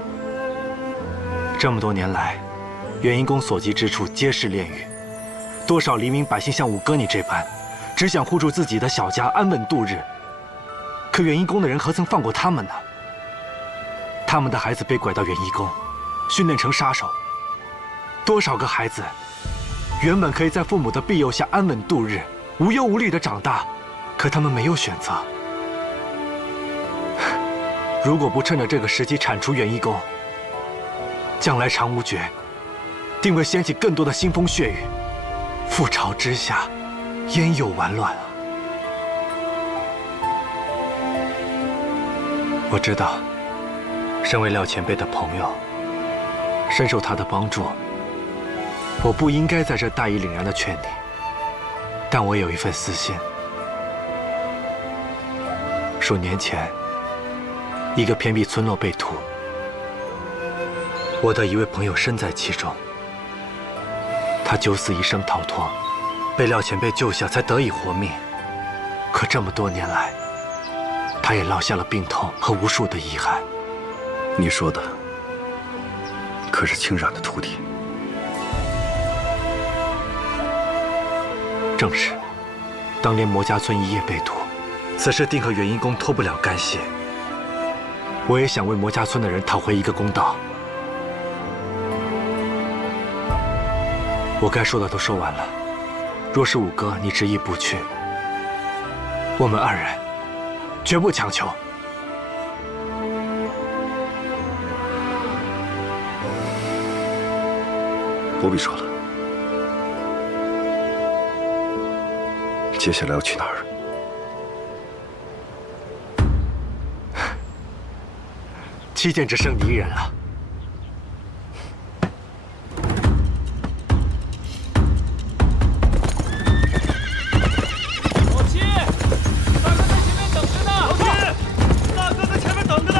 这么多年来，元婴宫所及之处皆是炼狱，多少黎民百姓像五哥你这般，只想护住自己的小家，安稳度日。可元婴宫的人何曾放过他们呢？他们的孩子被拐到元婴宫，训练成杀手。多少个孩子，原本可以在父母的庇佑下安稳度日，无忧无虑地长大，可他们没有选择。如果不趁着这个时机铲除元婴宫，将来长无绝定会掀起更多的腥风血雨，覆巢之下，焉有完卵啊！我知道，身为廖前辈的朋友，深受他的帮助，我不应该在这大义凛然地劝你，但我有一份私心。数年前，一个偏僻村落被屠，我的一位朋友身在其中。他九死一生逃脱，被廖前辈救下，才得以活命。可这么多年来，他也落下了病痛和无数的遗憾。你说的可是青染的徒弟？正是。当年魔家村一夜被屠，此事定和元婴宫脱不了干系。我也想为魔家村的人讨回一个公道。我该说的都说完了，若是五哥你执意不去，我们二人绝不强求。不必说了，接下来要去哪儿？七剑只剩你一人了。老七，大哥在前面等着呢。老七，大哥在前面等着呢。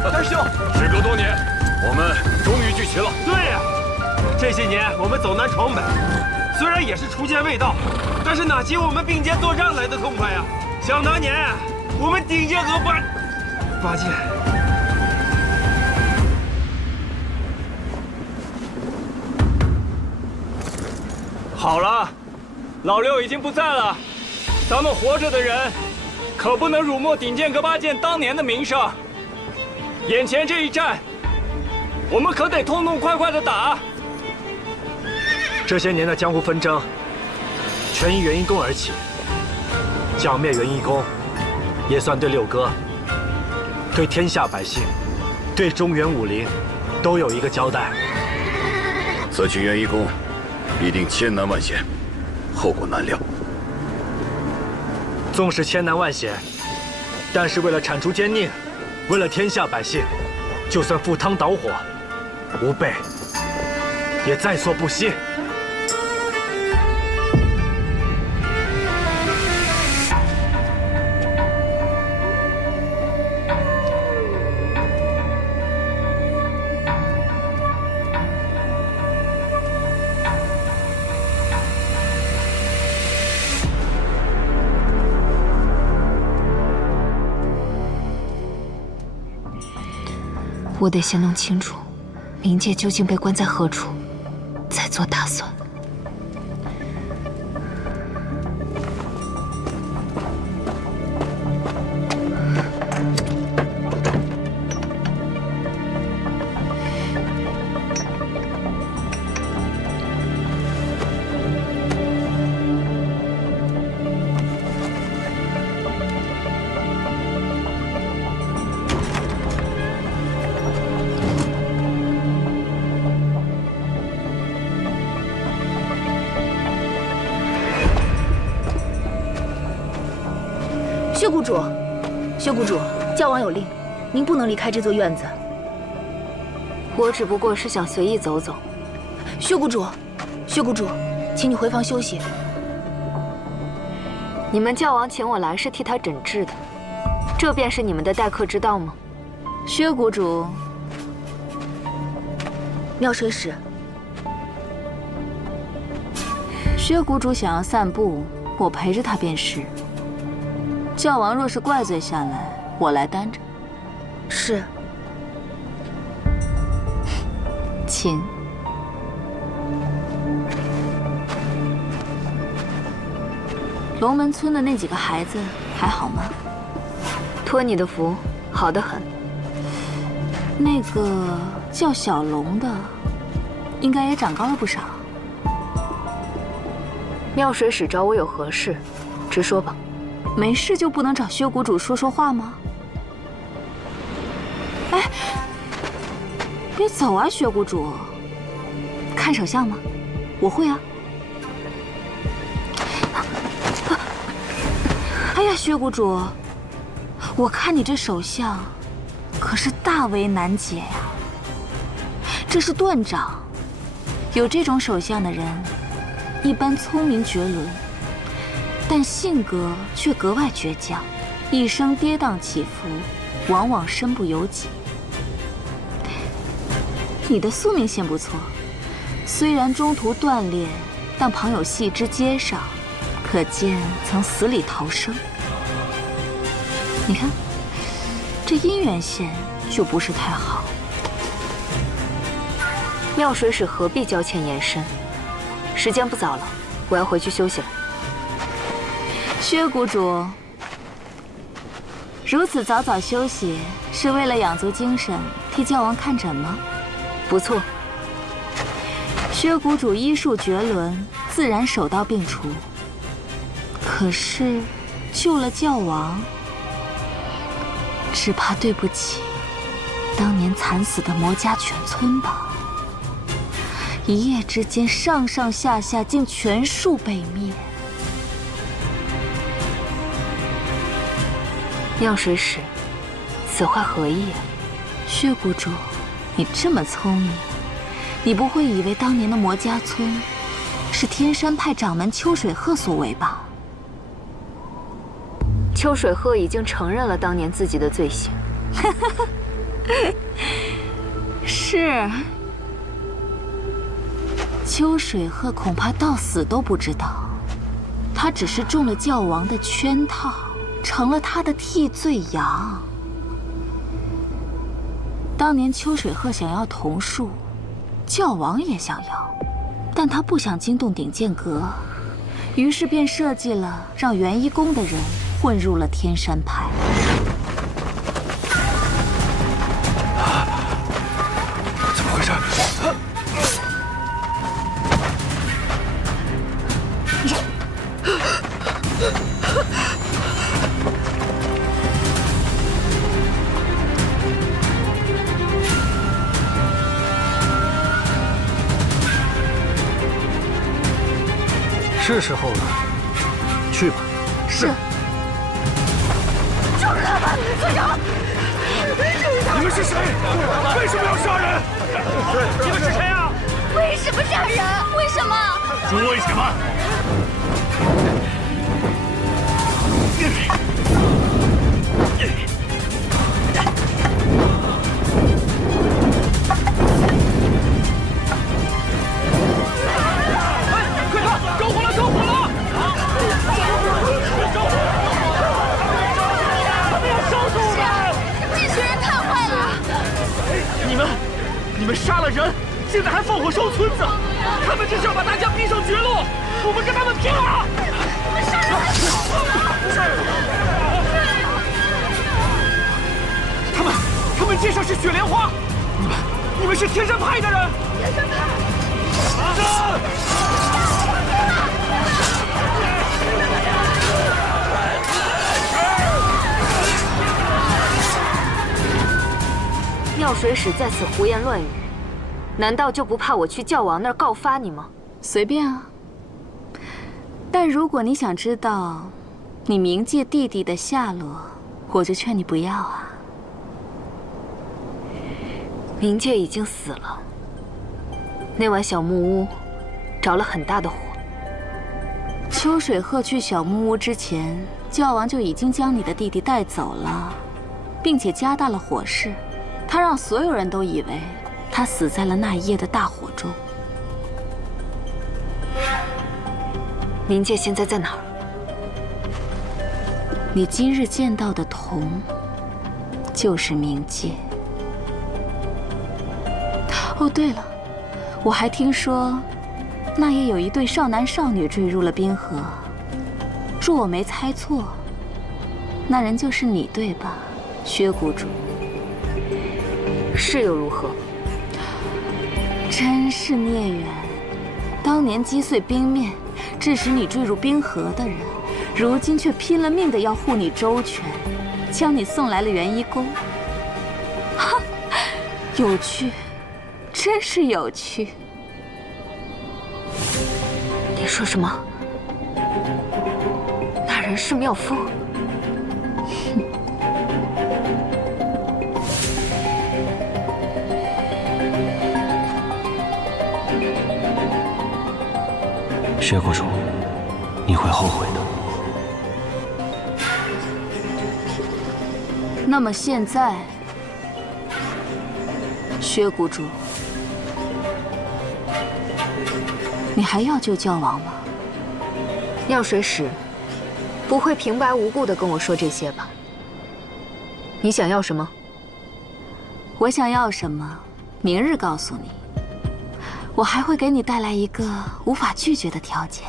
大师兄，时隔多年，我们终于聚齐了。对呀，这些年我们走南闯北，虽然也是初见未到，但是哪及我们并肩作战来的痛快呀！想当年，我们顶剑河拔剑。好了，老六已经不在了，咱们活着的人可不能辱没顶剑阁八剑当年的名声。眼前这一战，我们可得痛痛快快的打。这些年的江湖纷争，全因元婴宫而起。剿灭元婴宫，也算对六哥、对天下百姓、对中原武林，都有一个交代。此去元婴宫，必定千难万险，后果难料。纵使千难万险，但是为了铲除奸佞，为了天下百姓，就算赴汤蹈火，吾辈也在所不惜。我得先弄清楚冥界究竟被关在何处，再做打算。薛谷主，薛谷主，教王有令，您不能离开这座院子。我只不过是想随意走走。薛谷主，薛谷主，请你回房休息。你们教王请我来是替他诊治的，这便是你们的待客之道吗？薛谷主，妙水使。薛谷主想要散步，我陪着他便是。教王若是怪罪下来，我来担着。是。请。龙门村的那几个孩子还好吗？托你的福，好得很。那个叫小龙的，应该也长高了不少。妙水使找我有何事？直说吧。没事就不能找薛谷主说说话吗？哎，别走啊，薛谷主！看手相吗？我会啊。哎呀，薛谷主，我看你这手相，可是大为难解呀。这是断掌，有这种手相的人，一般聪明绝伦，但性格却格外倔强，一生跌宕起伏，往往身不由己。你的宿命线不错，虽然中途断裂，但旁有细枝接上，可见曾死里逃生。你看，这姻缘线就不是太好。妙水使何必交欠延伸？时间不早了，我要回去休息了。薛谷主，如此早早休息，是为了养足精神，替教王看诊吗？不错。薛谷主医术绝伦，自然手到病除。可是救了教王，只怕对不起当年惨死的魔家全村吧。一夜之间，上上下下竟全数被灭。妙水使，此话何意啊？薛谷主，你这么聪明，你不会以为当年的魔家村是天山派掌门秋水鹤所为吧？秋水鹤已经承认了当年自己的罪行。是。秋水鹤恐怕到死都不知道，他只是中了教王的圈套，成了他的替罪羊。当年秋水鹤想要桐树，教王也想要，但他不想惊动鼎剑阁，于是便设计了让元一宫的人混入了天山派。怎么回事？是时候了，去吧。是。就是他们，村长！你们是谁？为什么要杀人？你们是谁啊？为什么杀人？为什么？诸位且慢。快看，着火了！着火了！他们要烧死我们！这群人太坏了！你们杀了人，现在还放火烧村子，他们这是要把大家逼上绝路！我们跟他们拼了！你们杀人还不他们街上是雪莲花，你们是天山派的人！天山派！妙水使在此胡言乱语，难道就不怕我去教王那儿告发你吗？随便啊。但如果你想知道你冥界弟弟的下落，我就劝你不要啊。冥界已经死了，那晚小木屋着了很大的火。秋水鹤去小木屋之前，教王就已经将你的弟弟带走了，并且加大了火势。他让所有人都以为他死在了那一夜的大火中。冥界现在在哪儿？你今日见到的铜，就是冥界。哦，对了，我还听说，那夜有一对少男少女坠入了冰河。若我没猜错，那人就是你，对吧，薛谷主？是又如何？真是孽缘！当年击碎冰面，致使你坠入冰河的人，如今却拼了命的要护你周全，将你送来了元一宫。哈，有趣，真是有趣。你说什么？那人是妙风？薛谷主，你会后悔的。那么现在，薛谷主，你还要救教王吗？药水使不会平白无故的跟我说这些吧？你想要什么？我想要什么，明日告诉你。我还会给你带来一个无法拒绝的条件。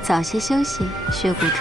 早些休息，薛谷主。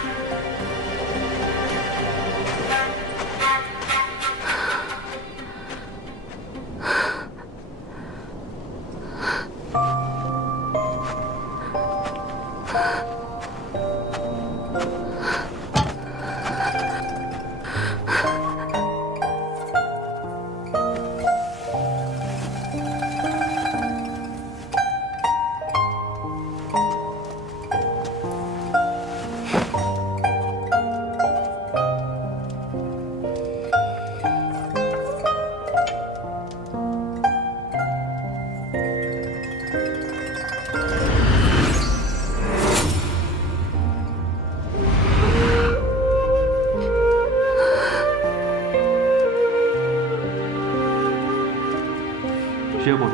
薛谷主，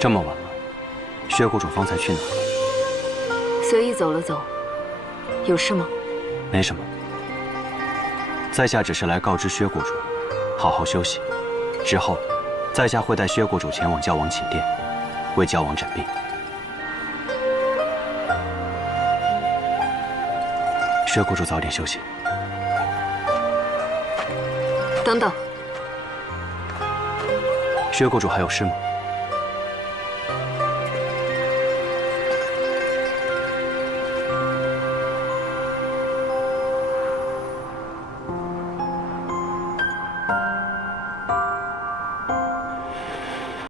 这么晚了，薛谷主方才去哪儿？随意走了走，有事吗？没什么。在下只是来告知薛谷主，好好休息。之后，在下会带薛谷主前往教王寝殿，为教王诊病。薛谷主早点休息。等等，薛谷主还有事吗？